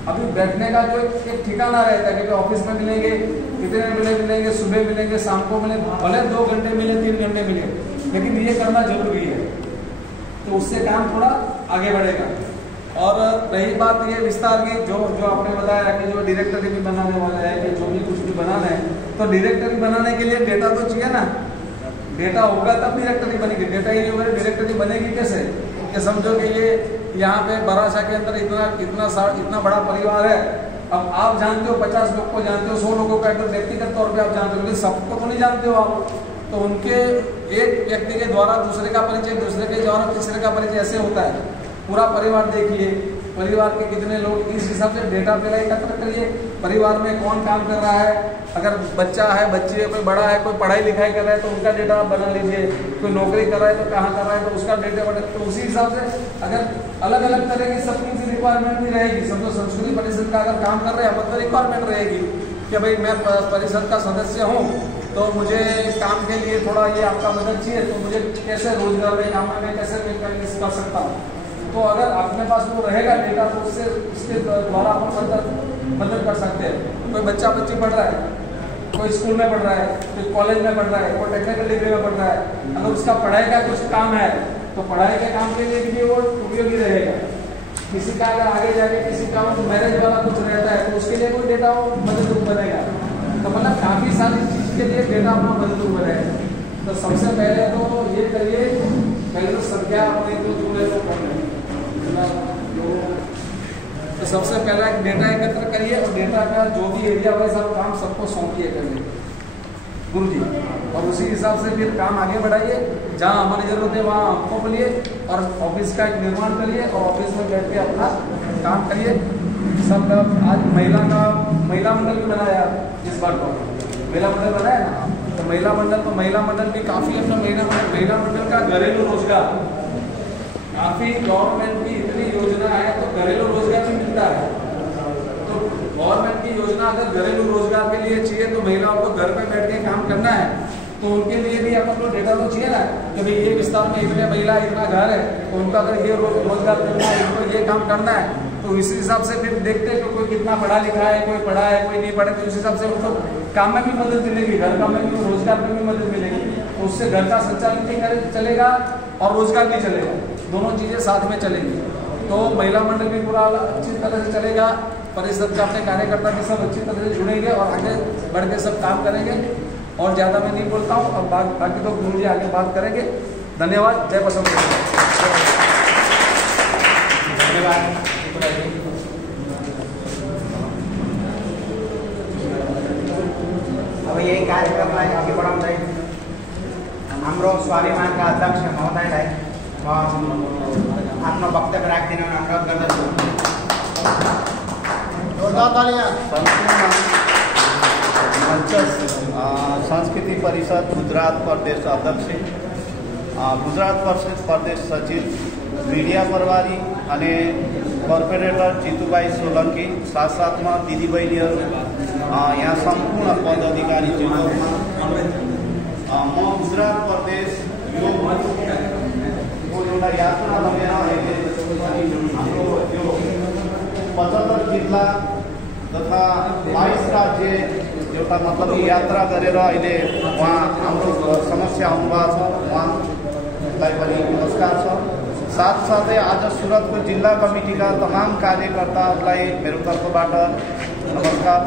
अभी बैठने का जो एक ठिकाना रहता है कि ऑफिस में मिलेंगे, कितने मिलेंगे, सुबह मिलेंगे, शाम को मिले, भले 2 घंटे मिले, 3 घंटे मिले, लेकिन ये करना जरूरी है। तो उससे काम थोड़ा आगे बढ़ेगा। और रही बात ये विस्तार की, जो आपने बताया कि जो डायरेक्टरी भी बनाने वाला है कि जो भी कुछ भी बनाना है, तो डायरेक्टरी बनाने के लिए डेटा तो चाहिए ना। डेटा होगा तब डायरेक्टरी बनेगी, डेटा ही नहीं होगा डायरेक्टरी बनेगी कैसे? कि समझो कि ये यहाँ पे बराछा के अंदर इतना बड़ा परिवार है अब आप जानते हो 50 लोग को जानते हो, 100 लोगों का एकदम व्यक्तिगत तौर पे आप जानते हो, लेकिन सबको तो नहीं जानते हो आप। तो उनके एक व्यक्ति के द्वारा दूसरे का परिचय, दूसरे के द्वारा तीसरे का परिचय ऐसे होता है। पूरा परिवार देखिए, परिवार के कितने लोग, इस हिसाब से डेटा पहले एकत्र करिए। परिवार में कौन काम कर रहा है, अगर बच्चा है, बच्ची है, कोई बड़ा है, कोई पढ़ाई लिखाई कर रहा है तो उनका डेटा आप बना लीजिए, कोई नौकरी कर रहा है तो कहाँ कर रहा है तो उसका डेटा बना। तो उसी हिसाब से अगर अलग अलग तरह की सबकी रिक्वायरमेंट भी रहेगी। सब लोग संस्कृति परिषद का अगर काम कर रहे हैं मतलब रिक्वायरमेंट रहेगी कि भाई मैं परिषद का सदस्य हूँ तो मुझे काम के लिए थोड़ा ये आपका मदद चाहिए, तो मुझे कैसे रोजगार में काम में कैसे कर सकता हूँ। तो अगर अपने पास वो रहेगा डेटा तो उससे उसके द्वारा अपन मदद कर सकते हैं। कोई बच्चा बच्ची पढ़ रहा है, कोई स्कूल में पढ़ रहा है, कोई कॉलेज में पढ़ रहा है, कोई टेक्निकल डिग्री में पढ़ रहा है, अगर उसका पढ़ाई का कुछ काम है तो पढ़ाई के काम के लिए भी वो उपयोगी रहेगा। किसी का अगर आगे जाके किसी का मैरिज वाला कुछ रहता है तो उसके लिए कोई डेटा वो मदद बनेगा। तो मतलब काफ़ी सारी चीज़ के लिए डेटा अपना मदद बनेगा। तो सबसे पहले तो ये करिए, पहले तो संख्या अपने तो जुड़े तो सबसे पहला एक डेटा एकत्र करिए और डेटा का जो भी एरिया वाइज आप काम सबको सौंपिए करने गुरु जी, और उसी हिसाब से फिर काम आगे बढ़ाइए। जहाँ हमारी जरूरत है वहाँ हमको बोलिए और ऑफिस का एक निर्माण करिए और ऑफिस में बैठ के अपना काम करिए। सब आज महिला मंडल भी बनाया इस बार को, महिला मंडल बनाया ना, तो महिला मंडल भी काफ़ी अपना महिला मंडल का घरेलू रोजगार, काफ़ी गवर्नमेंट की इतनी योजना है तो घरेलू रोजगार भी मिलता है। तो गवर्नमेंट की योजना अगर घरेलू रोजगार के लिए चाहिए तो महिलाओं को घर पे बैठ के काम करना है तो उनके लिए भी अपन को डेटा तो चाहिए ना कि भाई ये विस्तार में इतने महिला इतना घर है तो उनका अगर ये रोजगार करना है, इनको ये काम करना है, तो इसी हिसाब से फिर देखते हैं कि कोई कितना पढ़ा लिखा है, कोई पढ़ा है, कोई नहीं पढ़ा, तो उस हिसाब से उनको काम में भी मदद मिलेगी, घर काम में भी, रोजगार में भी मदद मिलेगी। तो उससे घर का संचालन भी चलेगा और रोजगार भी चलेगा, दोनों चीज़ें साथ में चलेंगी। तो महिला मंडल भी पूरा अच्छी तरह से चलेगा, परिषद का अपने कार्यकर्ता भी सब अच्छी तरह से जुड़ेंगे और आगे बढ़ के सब काम करेंगे। और ज़्यादा मैं नहीं बोलता हूँ, अब बाकी तो गुरु जी आगे बात करेंगे। धन्यवाद। जय बसंत। धन्यवाद। अब यही कार्यक्रमलाई अघि बढाउँदै हाम्रो स्वाभिमानका अध्यक्ष महोदयलाई म आफ्नो वक्तव्य राखिदिन अनुरोध गर्दछु। संस्कृति परिषद गुजरात प्रदेश अध्यक्ष, गुजरात प्रदेश सचिव मीडिया प्रभारी અને કોર્પોરેટર જીતુભાઈ સોલંકી, साथ साथमा दिदीबहिनीहरू, यहाँ सम्पूर्ण पदाधिकारीज्यूमा म गुजरात प्रदेश यो एउटा यात्रा लगेर हाम्रो यो 75 जिल्ला तथा 22 राज्य एउटा मतलब यात्रा गरेर अहिले उहाँ हाम्रो समस्या आउनुभएको छ, उहाँलाई पनि नमस्कार छ। साथ साथै आज सुरतको जिल्ला कमिटीका तमाम कार्यकर्ताहरूलाई मेरो तर्फबाट नमस्कार।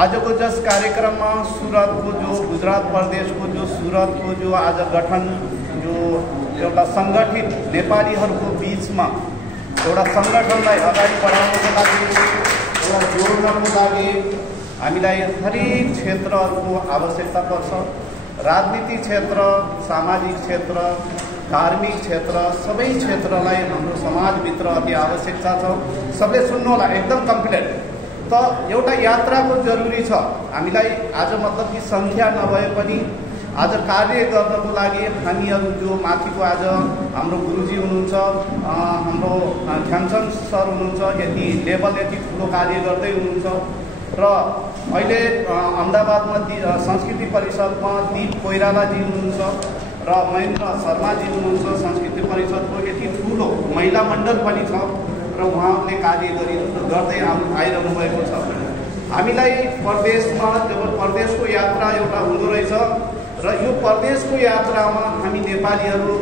आजको जस कार्यक्रममा सुरतको जो गुजरात प्रदेशको जो सुरतको जो आज गठन जो एउटा सङ्गठित नेपालीहरूको बिचमा एउटा सङ्गठनलाई अगाडि बढाउनको लागि, एउटा जोड्नको लागि हामीलाई हरेक क्षेत्रहरूको आवश्यकता पर्छ। राजनीतिक क्षेत्र, सामाजिक क्षेत्र, धार्मिक क्षेत्र, सबै क्षेत्रलाई हाम्रो समाजभित्र अति आवश्यकता छ। सबले सुन्नु होला, एकदम कम्प्लिट। त एउटा यात्राको जरुरी छ हामीलाई। आज मतलब कि सङ्ख्या नभए पनि आज कार्य गर्नको लागि हामीहरू जो माथिको आज हाम्रो गुरुजी हुनुहुन्छ, हाम्रो ध्यानचन्द सर हुनुहुन्छ, यति लेभल यति ठुलो कार्य गर्दै हुनुहुन्छ। र अहिले अहमदाबादमा संस्कृति परिषदमा दीप कोइरालाजी हुनुहुन्छ र महेन्द्र शर्माजी हुनुहुन्छ, संस्कृति परिषदको यति ठुलो महिला मण्डल पनि छ र उहाँहरूले कार्य गर्दै आइरहनु भएको छ। हामीलाई प्रदेशमा जब प्रदेशको यात्रा एउटा हुँदो रहेछ र यो प्रदेशको यात्रामा हामी नेपालीहरू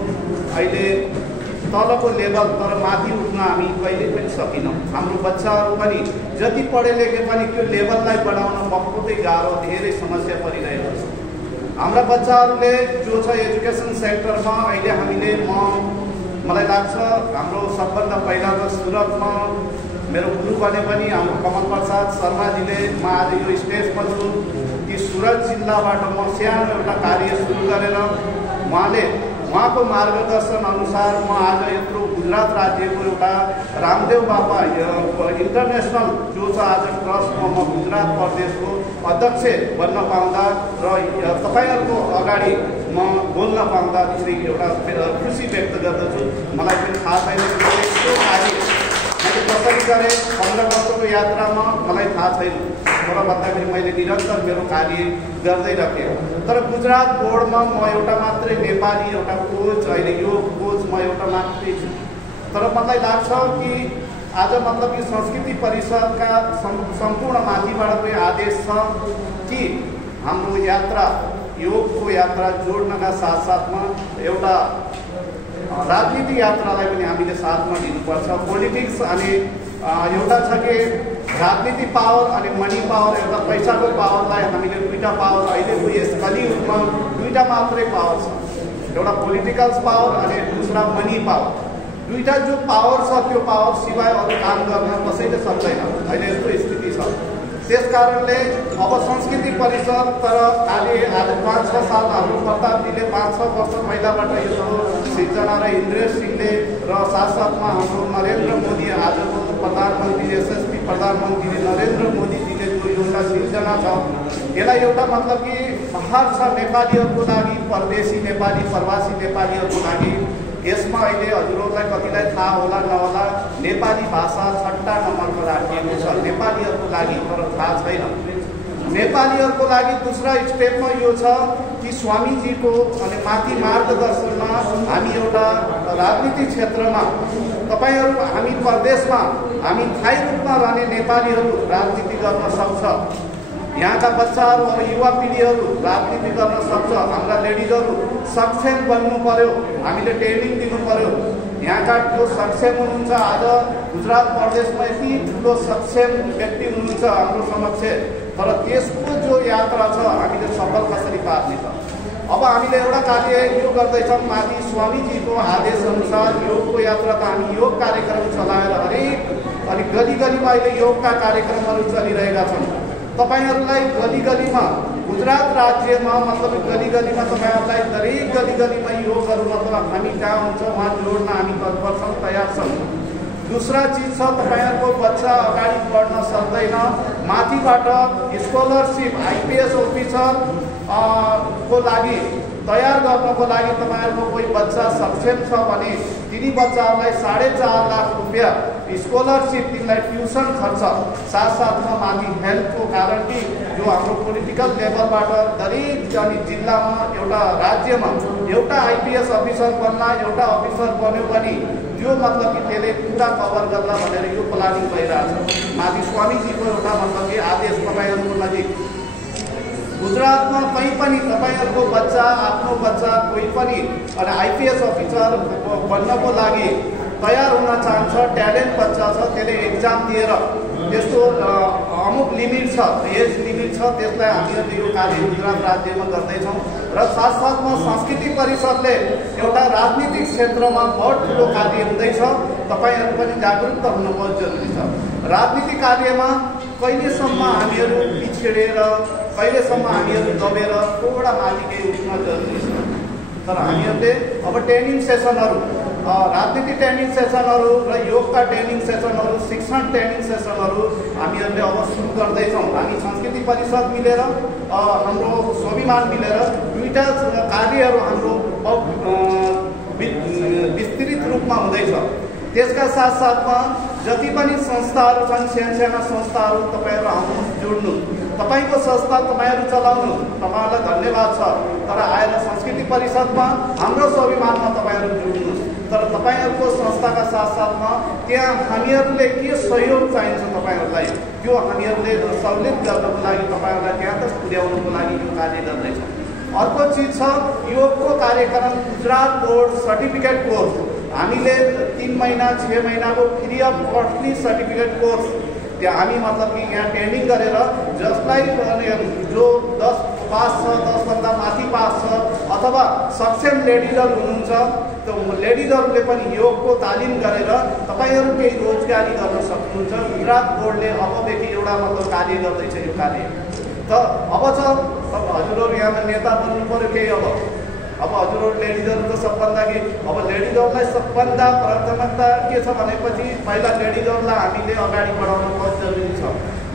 अहिले तलको लेभल तर माथि उठ्न हामी कहिले पनि सकिनौँ। हाम्रो बच्चाहरू पनि जति पढे लेखे पनि त्यो लेभललाई बढाउन बहुतै गाह्रो, धेरै समस्या परिरहेको छ। हाम्रा बच्चाहरूले जो छ एजुकेसन सेक्टरमा अहिले हामीले मलाई लाग्छ हाम्रो सबभन्दा पहिला त सुरतमा मेरो गुरु बने पनि हाम्रो कमल प्रसाद शर्माजीले म आज यो स्टेजमा छु कि सुरत जिल्लाबाट म सानो एउटा कार्य सुरु गरेर उहाँको मार्गदर्शन अनुसार म आज यत्रो गुजरात राज्यको एउटा रामदेव बाबा इन्टरनेसनल जो छ आज ट्रस्टमा म गुजरात प्रदेशको अध्यक्ष बन्न पाउँदा र तपाईँहरूको अगाडि म बोल्न पाउँदा चाहिँ एउटा खुसी व्यक्त गर्दछु। मलाई पनि थाहा छैन यस्तो कार्य मैले कसरी गरेँ 15 वर्षको यात्रामा मलाई थाहा छैन, तर भन्दाखेरि मैले निरन्तर मेरो कार्य गर्दै राखेँ। तर गुजरात बोर्डमा म एउटा मात्रै नेपाली एउटा कोच, अहिले यो कोच म एउटा मात्रै छु। तर मलाई लाग्छ कि आज मतलब कि संस्कृति परिषदका सम्पूर्ण माथिबाट पनि आदेश छ कि हाम्रो यात्रा योगको यात्रा जोड्नका साथसाथमा एउटा राजनीति यात्रालाई पनि हामीले साथमा लिनुपर्छ। पोलिटिक्स अनि एउटा छ कि राजनीति पावर अनि मनी पावर, एउटा पैसाको पावरलाई हामीले दुईटा पावर अहिलेको यस कलियुगमा दुईटा मात्रै पावर छ, एउटा पोलिटिकल पावर अनि दूसरा मनी पावर। दुईटा जो पावर छ त्यो पावर सिवाय अरू काम गर्न कसैले सक्दैन, अहिले यस्तो स्थिति छ। त्यस कारणले अब संस्कृति परिषद तर खालि आज 5-6 साल हाम्रो प्रतापजीले 5-6 वर्ष पहिलाबाट यो सिर्जना र इन्द्रेश सिंहले र साथसाथमा हाम्रो नरेन्द्र मोदी आजको प्रधानमन्त्री यशस्वी प्रधानमन्त्री नरेन्द्र मोदीजीले जो एउटा सिर्जना छ यसलाई एउटा मतलब कि पहाड छ नेपालीहरूको लागि, परदेशी नेपाली प्रवासी नेपालीहरूको लागि। यसमा अहिले हजुरहरूलाई कतिलाई थाहा होला नहोला नेपाली भाषा 6 नम्बरमा राखिएको छ नेपालीहरूको लागि, तर थाहा छैन। नेपालीहरूको लागि दूसरा स्टेपमा यो छ कि स्वामीजीको अनि माथि मार्गदर्शनमा हामी एउटा राजनीतिक क्षेत्रमा तपाईहरु हामी प्रदेशमा हामी स्थायी रूपमा रहने नेपालीहरू राजनीति गर्न सक्छ। यहाँका बच्चाहरू अब युवा पिँढीहरू राजनीति गर्न सक्छ। हाम्रा लेडिजहरू सक्षम बन्नु पर्यो, हामीले ट्रेनिङ दिनु पर्यो। यहाँका जो सक्षम हुनुहुन्छ आज गुजरात प्रदेशमा यति ठुलो सक्षम व्यक्ति हुनुहुन्छ हाम्रो समक्ष, तर त्यसको जो यात्रा छ हामीले सफल कसरी पार्ने छ। अब हामीले एउटा कार्य यो गर्दैछौँ, माथि स्वामीजीको आदेश अनुसार योगको यात्रा त हामी योग कार्यक्रम चलाएर हरेक अनि गली गलीमा अहिले योगका कार्यक्रमहरू चलिरहेका छन्। तपाईहरुलाई गली गलीमा गुजरात राज्यमा मतलब गली गलीमा तपाईहरुलाई हरेक गली गलीमा योगहरू मतलब हामी जहाँ हुन्छ वहाँ जोड्न हामी तत्पर छौँ, तयार छौँ। दूसरा चीज छ तपाईहरुको बच्चा अगाडि बढ्न सक्दैन, माथिबाट स्कॉलरशिप आईपीएस अफिसर को लागि तयार गर्नको लागि तपाईहरुको कोही बच्चा सक्षम छ भने तिनी बच्चाहरूलाई 4.5 लाख रुपैयाँ स्कॉलरशिप, तिनलाई ट्युसन खर्च साथसाथमा माथि हेल्थको कारण कि जो हाम्रो पोलिटिकल लेभलबाट दरेक अनि जिल्लामा एउटा राज्यमा एउटा आईपीएस अफिसर बन्ला, एउटा अफिसर बन्यो भने जो मतलब कि त्यसले पुरा कभर गर्ला भनेर यो प्लानिङ भइरहेछ। माथि स्वामीजीको एउटा मतलब कि आदेश तपाईहरुको नजिक गुजरातमा कहीँ पनि तपाईहरुको बच्चा आफ्नो बच्चा कोही पनि अनि आईपीएस अफिसर बन्नको लागि तयार हुन चाहन्छ, ट्यालेन्ट बच्चा छ, त्यसले एक्जाम दिएर त्यसको अमुक लिमिट छ, एज लिमिट छ, त्यसलाई हामीहरूले यो कार्य गुजरात राज्यमा गर्दैछौँ। र साथसाथमा संस्कृति परिषदले एउटा राजनीतिक क्षेत्रमा बहुत ठुलो कार्य हुँदैछ, तपाईहरु पनि जागरुक हुनु बहुत जरुरी छ। राजनीतिक कार्यमा कहिलेसम्म हामीहरू पिछडेर, कहिलेसम्म हामीहरू दबेर थोडा माथिकै उठ्न जरुरी छ। तर हामीहरूले अब ट्रेनिङ सेसनहरू, राजनीति ट्रेनिङ सेसनहरू र योगका ट्रेनिङ सेसनहरू, शिक्षण ट्रेनिङ सेसनहरू हामीहरूले अब सुरु गर्दैछौँ। हामी संस्कृति परिषद मिलेर हाम्रो स्वाभिमान मिलेर दुईटा कार्यहरू हाम्रो विस्तृत रूपमा हुँदैछ। त्यसका साथसाथमा जति पनि संस्थाहरू छन्, साना संस्थाहरू तपाईहरु आउनु जोड्नु, तपाईको संस्था तपाईहरु चलाउनु, तपाईहरुलाई धन्यवाद छ। तर आएर संस्कृति परिषदमा हाम्रो स्वाभिमानमा तपाईहरु जोड्नु। तर तपाईहरुको संस्थाका साथसाथमा त्यहाँ हामीहरूले के सहयोग चाहिन्छ तपाईहरुलाई त्यो हामीहरूले सहुलियत गर्नको लागि तपाईहरुलाई त्यहाँ तक पुर्याउनको लागि यो कार्य गर्दैछौँ। अर्को चीज छ योगको कार्यक्रम गुजरात बोर्ड सर्टिफिकेट कोर्स। हामीले 3 महिना 6 महिनाको free of costly certificate course त्यहाँ हामी मतलब कि यहाँ ट्रेनिङ गरेर जसलाई जो 10 पास छ, 10 भन्दा माथि पास छ अथवा सक्षम लेडिजहरू हुनुहुन्छ लेडिजहरूले पनि योगको तालिम गरेर तपाईँहरू केही रोजगारी गर्न सक्नुहुन्छ। गुजरात बोर्डले अबदेखि एउटा मतलब कार्य गर्दैछ यो कार्य। त अब छ हजुरहरू यहाँ नेता बन्नु पऱ्यो केही अब हजुरहरू लेडिजहरू त सबभन्दा कि अब लेडिजहरूलाई सबभन्दा प्राथमिकता के छ भनेपछि पहिला लेडिजहरूलाई हामीले अगाडि बढाउनु बहुत जरुरी छ।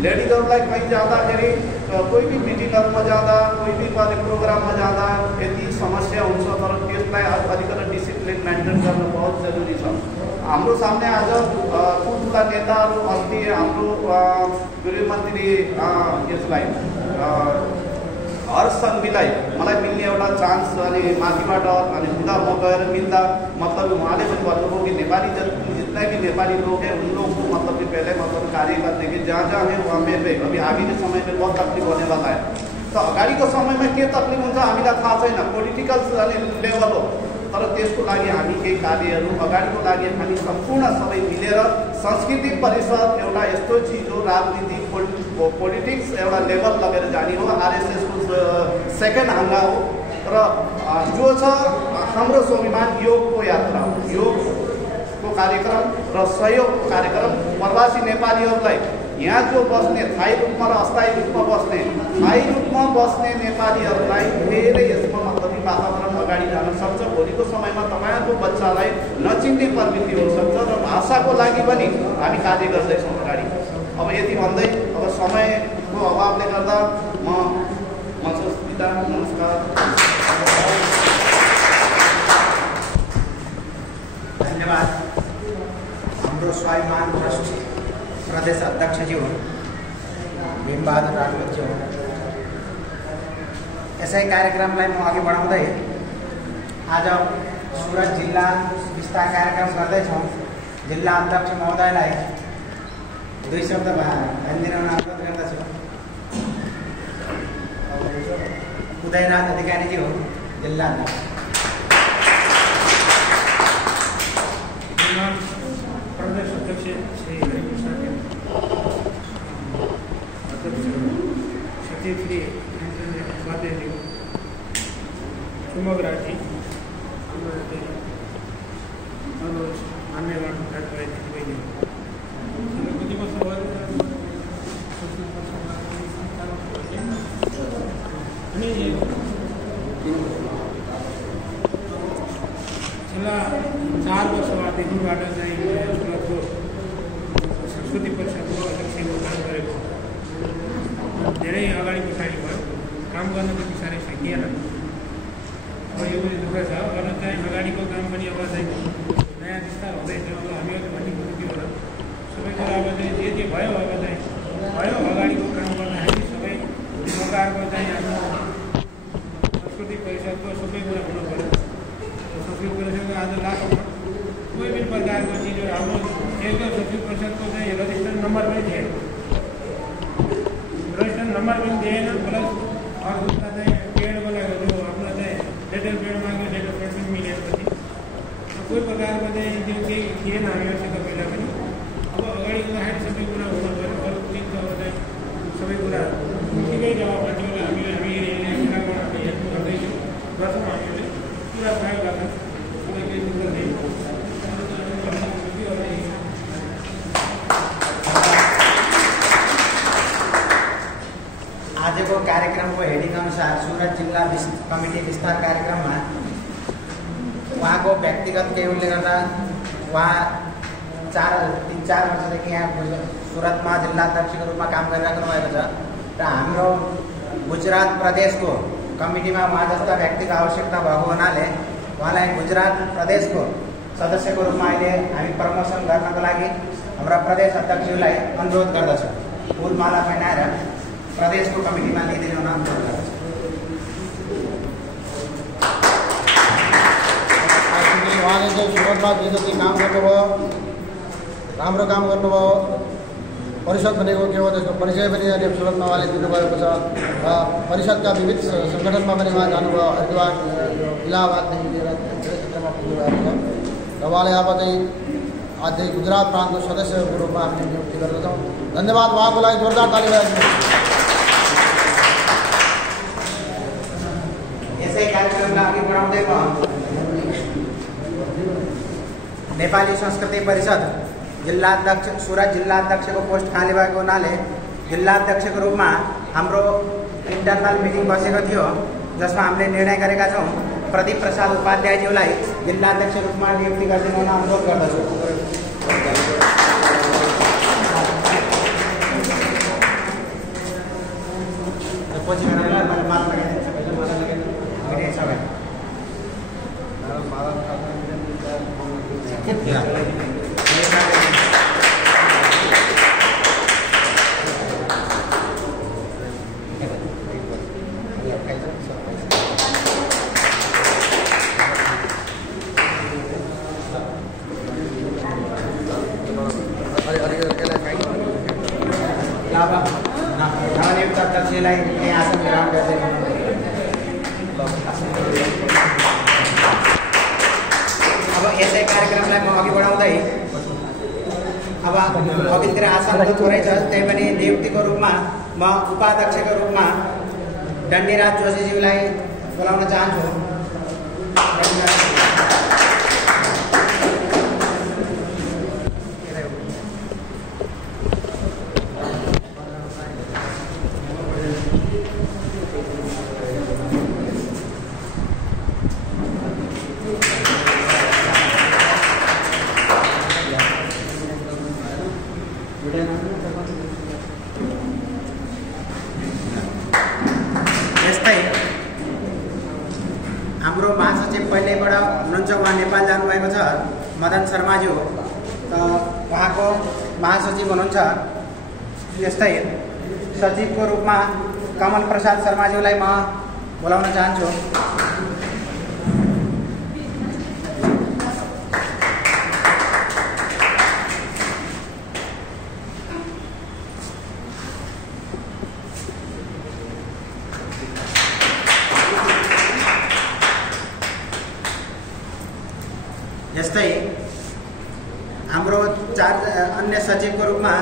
लेडिजहरूलाई कहीँ जाँदाखेरि कोही भी मिटिङहरूमा जाँदा कोही भी प्रोग्राममा जाँदा यति समस्या हुन्छ, तर त्यसलाई अलिकति डिसिप्लिन मेन्टेन गर्नु बहुत जरुरी छ। हाम्रो सामने आज ठुल्ठुला नेताहरू अस्ति हाम्रो गृहमन्त्री यसलाई हर्ष सङ्घवीलाई मलाई मिल्ने एउटा चान्स अनि माथिबाट अनि हुँदा म गएर मिल्दा मतलब उहाँले पनि भन्नुभयो कि नेपाली जितना भी नेपाली लोग हैं उन लोगों को मतलब कि पहले मतलब कार्य करने के जहाँ जहाँ है वहाँ में अभी आगे के समय में बहुत तकलीफ होने वाला है। तो अगाडिको समयमा के तकलीफ हुन्छ हामीलाई थाहा छैन, पोलिटिकल लेभल हो, तर त्यसको लागि हामी केही कार्यहरू अगाडिको लागि हामी सम्पूर्ण सबै मिलेर सांस्कृतिक परिषद एउटा यस्तो चिज हो, राजनीति पोलिटिक्स एउटा लेभल लगेर जाने हो। आरएसएसको सेकेन्ड हाङ्गा हो र जो छ हाम्रो स्वाभिमान योगको यात्रा हो, योगको कार्यक्रम र सहयोगको कार्यक्रम। प्रवासी नेपालीहरूलाई यहाँ जो बस्ने स्थायी रूपमा र अस्थायी रूपमा बस्ने नेपालीहरूलाई धेरै यसमा मतलब वातावरण अगाडि जान सक्छ। भोलिको समयमा तपाईँहरूको बच्चालाई नचिन्ने प्रवृत्ति हुनसक्छ र भाषाको लागि पनि हामी कार्य गर्दैछौँ अगाडि। अब यति भन्दै अब समयको अभावले गर्दा म सुस्मिता, नमस्कार। धन्यवाद। हाम्रो स्वाभिमान ट्रस्ट प्रदेश अध्यक्ष जी हुन् भीमबहादुर राजपूत जी हुन्। यसै कार्यक्रमलाई म अघि बढाउँदै आज सुरत जिल्ला विस्तार कार्यक्रम गर्दैछौँ। जिल्ला अध्यक्ष महोदयलाई 2 शब्द भनिदिन अनुरोध गर्दछु। उदयराज अधिकारीजी हुन् जिल्ला अध्यक्ष। प्रदेश अध्यक्ष श्री हरिप्रसाद अध्यक्ष सचिव श्री स्वाध्यायजी चुम्बकराजी मान्यवान दिदीबहिनी कति वर्ष भयो अनि छेल्ला 4 वर्षदेखिबाट चाहिँ सुरतको संस्कृति परिषदको अध्यक्षको काम गरेको धेरै अगाडि पछाडि भयो। काम गर्न त्यति साह्रै सकिएन। अब यो पनि दुःख छ। अरू चाहिँ अगाडिको काम पनि अब चाहिँ नयाँ विस्तार हुँदैछ। अब हामीहरूले भन्ने कुरो के होला सबै कुरा अब चाहिँ जे भयो अब चाहिँ भयो। अगाडिको काम गर्दाखेरि सबै सरकारको चाहिँ आफ्नो संस्कृति परिषदको सबै कुरा हुनु पऱ्यो। संस्कृति परिषदको आज लास्टमा कोही पनि प्रकारको चिजहरू हाम्रो एउटा संस्कृति परिषदको चाहिँ रजिस्टर नम्बर पनि थिएन। रजिस्टर नम्बर पनि दिएन। प्लस अर्कोमा चाहिँ पेडको लागि जो आफ्नो चाहिँ लेटर पेड माग्यो, लेटर पेड पनि मिलेपछि कोही प्रकारको चाहिँ त्यो केही थिएन हामीहरूसित पहिला पनि। अब अगाडि गर्दाखेरि सबै कुरा हुनु पऱ्यो। अरू चिज अब चाहिँ सबै कुरा ठिकै जवाब मान्छेलाई हामीले कुरा गर्दैछौँ गर्छौँ। हामीले पुरा प्रयोग गर्छौँ। सबै केही चिज गर्दै आजको कार्यक्रमको हेडिङ अनुसार सुरत जिल्ला कमिटी विस्तार कार्यक्रममा उहाँको व्यक्तिगत केही उल्लेख गर्दा उहाँ 3-4 वर्षदेखि यहाँ सुरतमा जिल्ला अध्यक्षको रूपमा काम गरिराख्नु भएको छ र हाम्रो गुजरात प्रदेशको कमिटीमा उहाँ जस्ता व्यक्तिको आवश्यकता भएको हुनाले उहाँलाई गुजरात प्रदेशको सदस्यको रूपमा अहिले हामी प्रमोसन गर्नको लागि हाम्रा प्रदेश अध्यक्षलाई अनुरोध गर्दछौँ। फुलमाला पहनाएर प्रदेशको कमिटीमा लिइदिनु हुन अनुरोध गर्दछु। उहाँले चाहिँ सुरतमा जे जति काम गर्नुभयो राम्रो काम गर्नुभयो। परिषद भनेको के हो त्यसको परिचय पनि अहिले सुरतमा उहाँले दिनुभएको छ र परिषदका विविध सङ्गठनमा पनि उहाँ जानुभयो। हरिद्वार इलाहाबाददेखि लिएर धेरै क्षेत्रमा पुग्नुभएको छ र उहाँले अब चाहिँ आज चाहिँ गुजरात प्रान्तको सदस्यको रूपमा हामीले नियुक्ति गर्दछौँ। धन्यवाद। उहाँको लागि जोरदार ताली बजाइदिनु। यसै कार्यक्रमलाई अघि बढाउँदै म नेपाली संस्कृति परिषद जिल्लाध्यक्ष सुरत जिल्लाध्यक्षको पोस्ट खाली भएको हुनाले जिल्लाध्यक्षको रूपमा हाम्रो इन्टरनल मिटिङ बसेको थियो, जसमा हामीले निर्णय गरेका छौँ प्रदीप प्रसाद उपाध्यायज्यूलाई जिल्लाध्यक्ष रूपमा नियुक्ति गरिदिन हुन अनुरोध गर्दछु। नवनियुक्त अध्यक्षलाई यही आसन ग्रहण गर्दै अब यसै कार्यक्रमलाई म अघि बढाउँदै अब अघितिर आसन त थोरै छ, त्यही पनि नियुक्तिको रूपमा म उपाध्यक्षको रूपमा डन्डीराज जोशीज्यूलाई बोलाउन चाहन्छु। यस्तै हाम्रो महासचिव पहिल्यैबाट हुनुहुन्छ, उहाँ नेपाल जानुभएको छ, मदन शर्माज्यू, उहाँको महासचिव हुनुहुन्छ। यस्तै सचिवको रूपमा कमल प्रसाद शर्माज्यूलाई म बोलाउन चाहन्छु। यस्तै हाम्रो 4 अन्य सचिवको रूपमा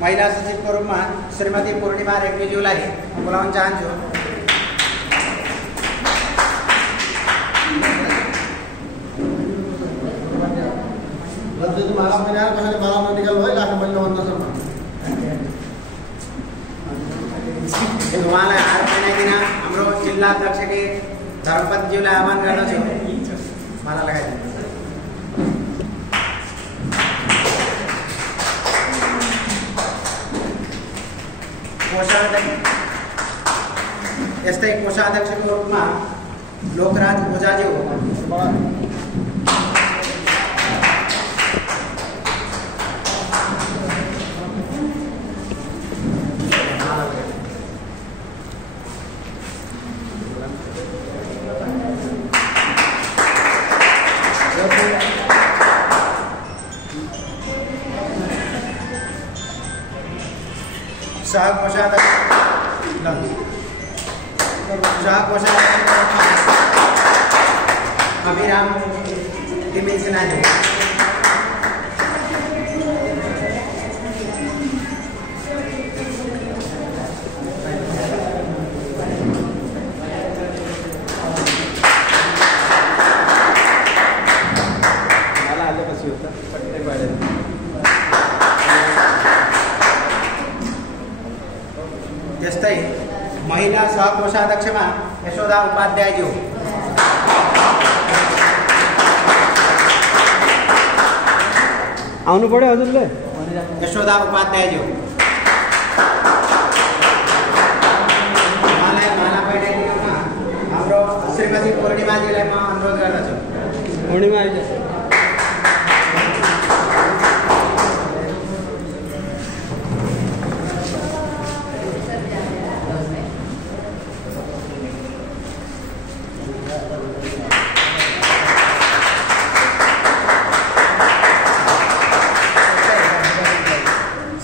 महिला सचिवको रूपमा श्रीमती पूर्णिमा रेग्मीज्यूलाई बोलाउन चाहन्छु। उहाँलाई हार बनाइदिन हाम्रो जिल्लाध्यक्षकी धर्मपतिज्यूलाई आह्वान गर्दछु। माला लगाइदिनु। यस्तै कोषाध्यक्षको रूपमा लोकराज ओझाज्यू, सहकोषाध्यक्ष अभिराम तिमिल सिन्हाज्यू, त्यस्तै महिला सहकोषाध्यक्षमा यशोदा उपाध्यायज्यू, आउनु पर्यो हजुरले। यशोदा उपाध्यायज्यू, उहाँलाई माला पहिराइदिनुमा हाम्रो श्रीमती पूर्णिमाजीलाई म अनुरोध गर्दछु। पूर्णिमा आइज।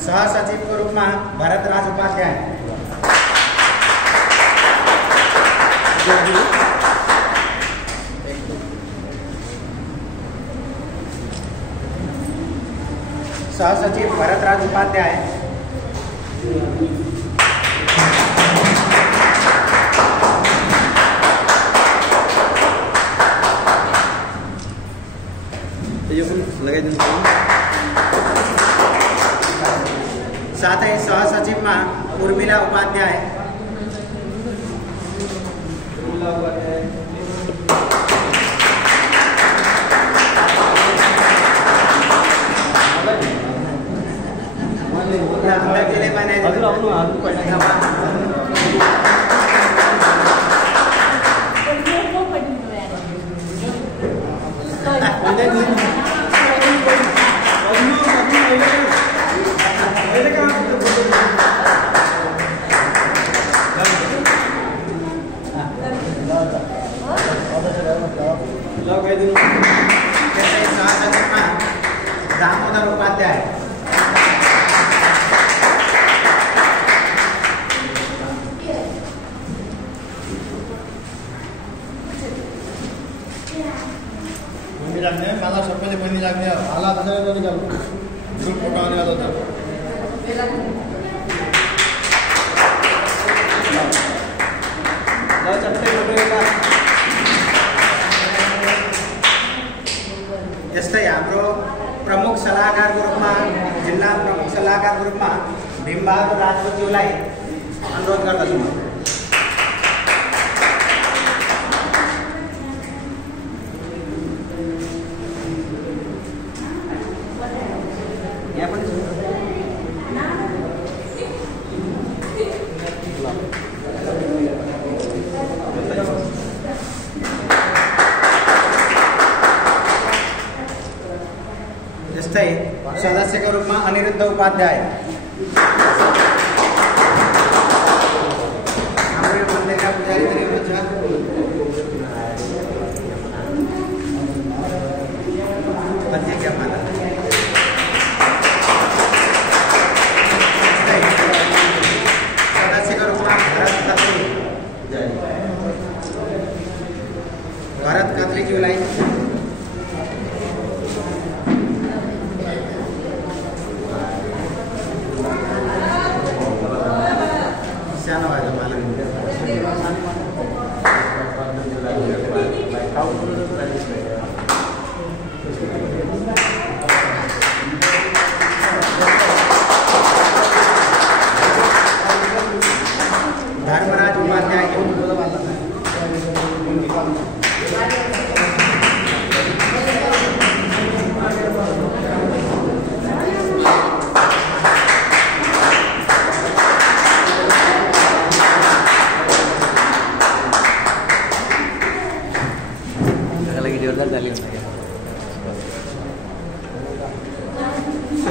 सहसचिवको रूपमा भरतराज उपाध्याय, सहसचिव भरतराज उपाध्याय, यो साथै सहसचिवमा उर्मिला उपाध्याय, दामोदर उपाध्याय, राख्ने माला सबैले पनि राख्ने हाला त्यसरी ननिकाल्नु ग्रुप पकाउने वाला छ यस्तै हाम्रो प्रमुख सल्लाहकारको रूपमा, जिल्ला प्रमुख सल्लाहकारको रूपमा भीमबहादुर राजपूतज्यूलाई अनुरोध गर्दछु। यस्तै सदस्यको रूपमा अनिरुद्ध उपाध्याय, हाम्रो यो मन्दिरका पुजारी पनि हुनुहुन्छ। सदस्यको रूपमा भरत खत्रीज्यूलाई, धर्मराज उपाध्याय,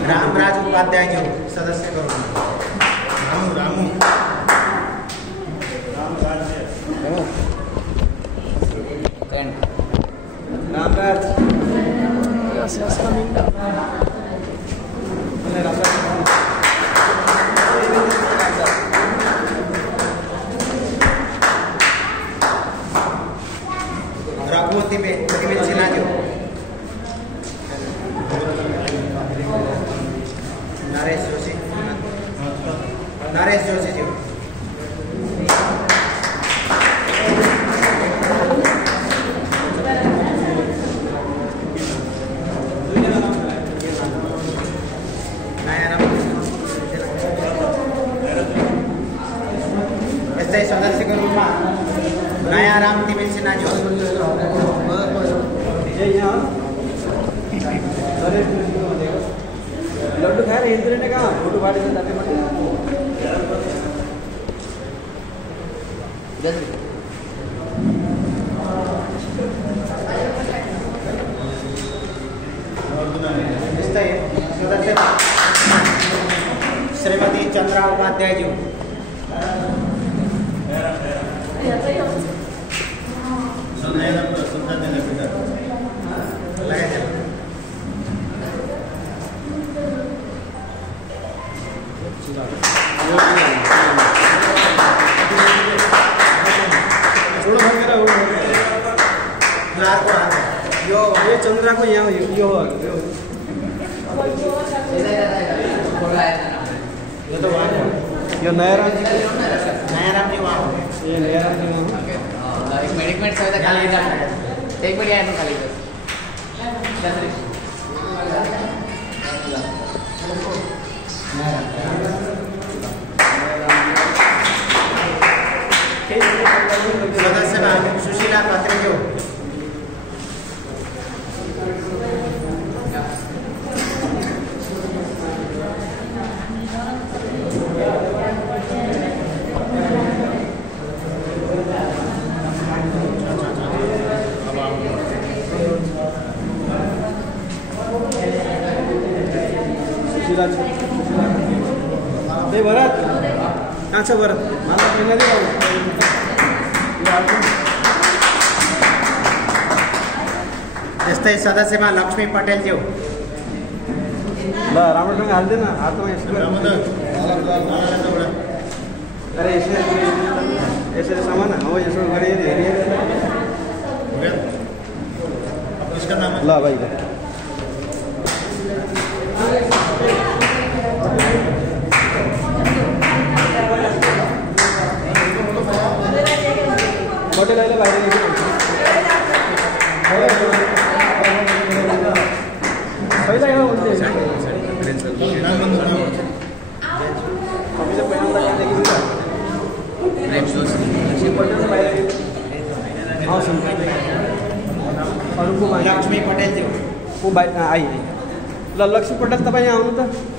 रामराज उपाध्याय जो सदस्य को रामू रामराज रघुवती में सिन्हा जो, नरेश जोशी जी, यस्तै सदस्यको रूपमा नयाँ राम तिमिल सिन्हा जी, लड्डू खाएर हिँड्दैन कहाँ फोटो फाटेर जाने मात्रै। यस्तै सदस्य श्रीमती चंद्रा उपाध्याय जी, यो चंद्रा को यहाँ यो नया राम जी, वहाँ हो, ये नया राम जी वहाँ एक मिनट एक मिनट खाली सदस्यमा सुशीला खत्रेज्यू ए भरत कहाँ छ भरत मलाई पहिला दे त्यस्तै सदस्यमा लक्ष्मी पटेलज्यू ल राम्रोसँग हाल्दैन हातमा यसो अरे यसरी समान हो यसो गरे ल भाइ पटेल अहिले बाहिर लक्ष्मी पटेलज्यू को आई ल लक्ष्मी पटेल तपाईँ यहाँ आउनु त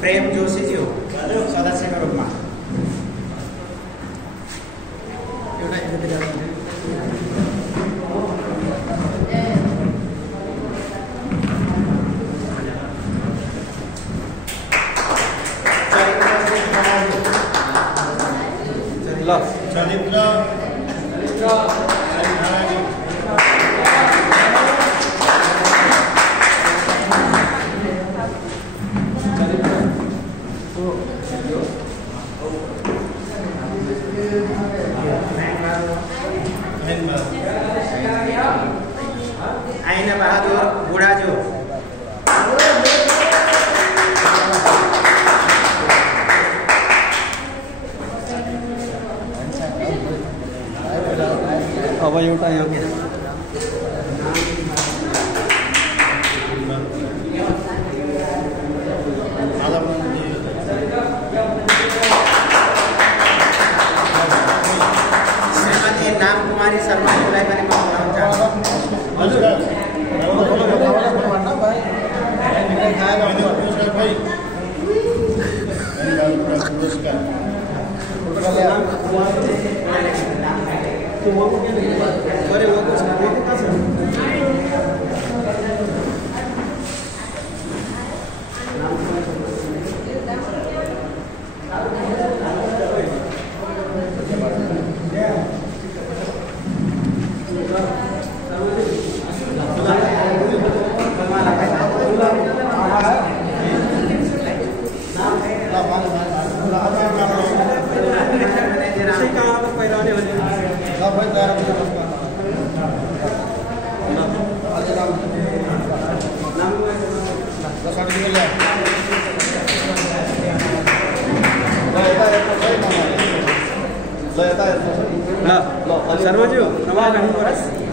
प्रेम जोशीज्यू सदस्यको रूपमा ल आइना बहादुर बुढाज्यू अब एउटा यहाँ श्रीमती नाम कुमारी शर्मालाई पनि म बोलाउन चाहन्छु अरे वो कुछ शर्मा जी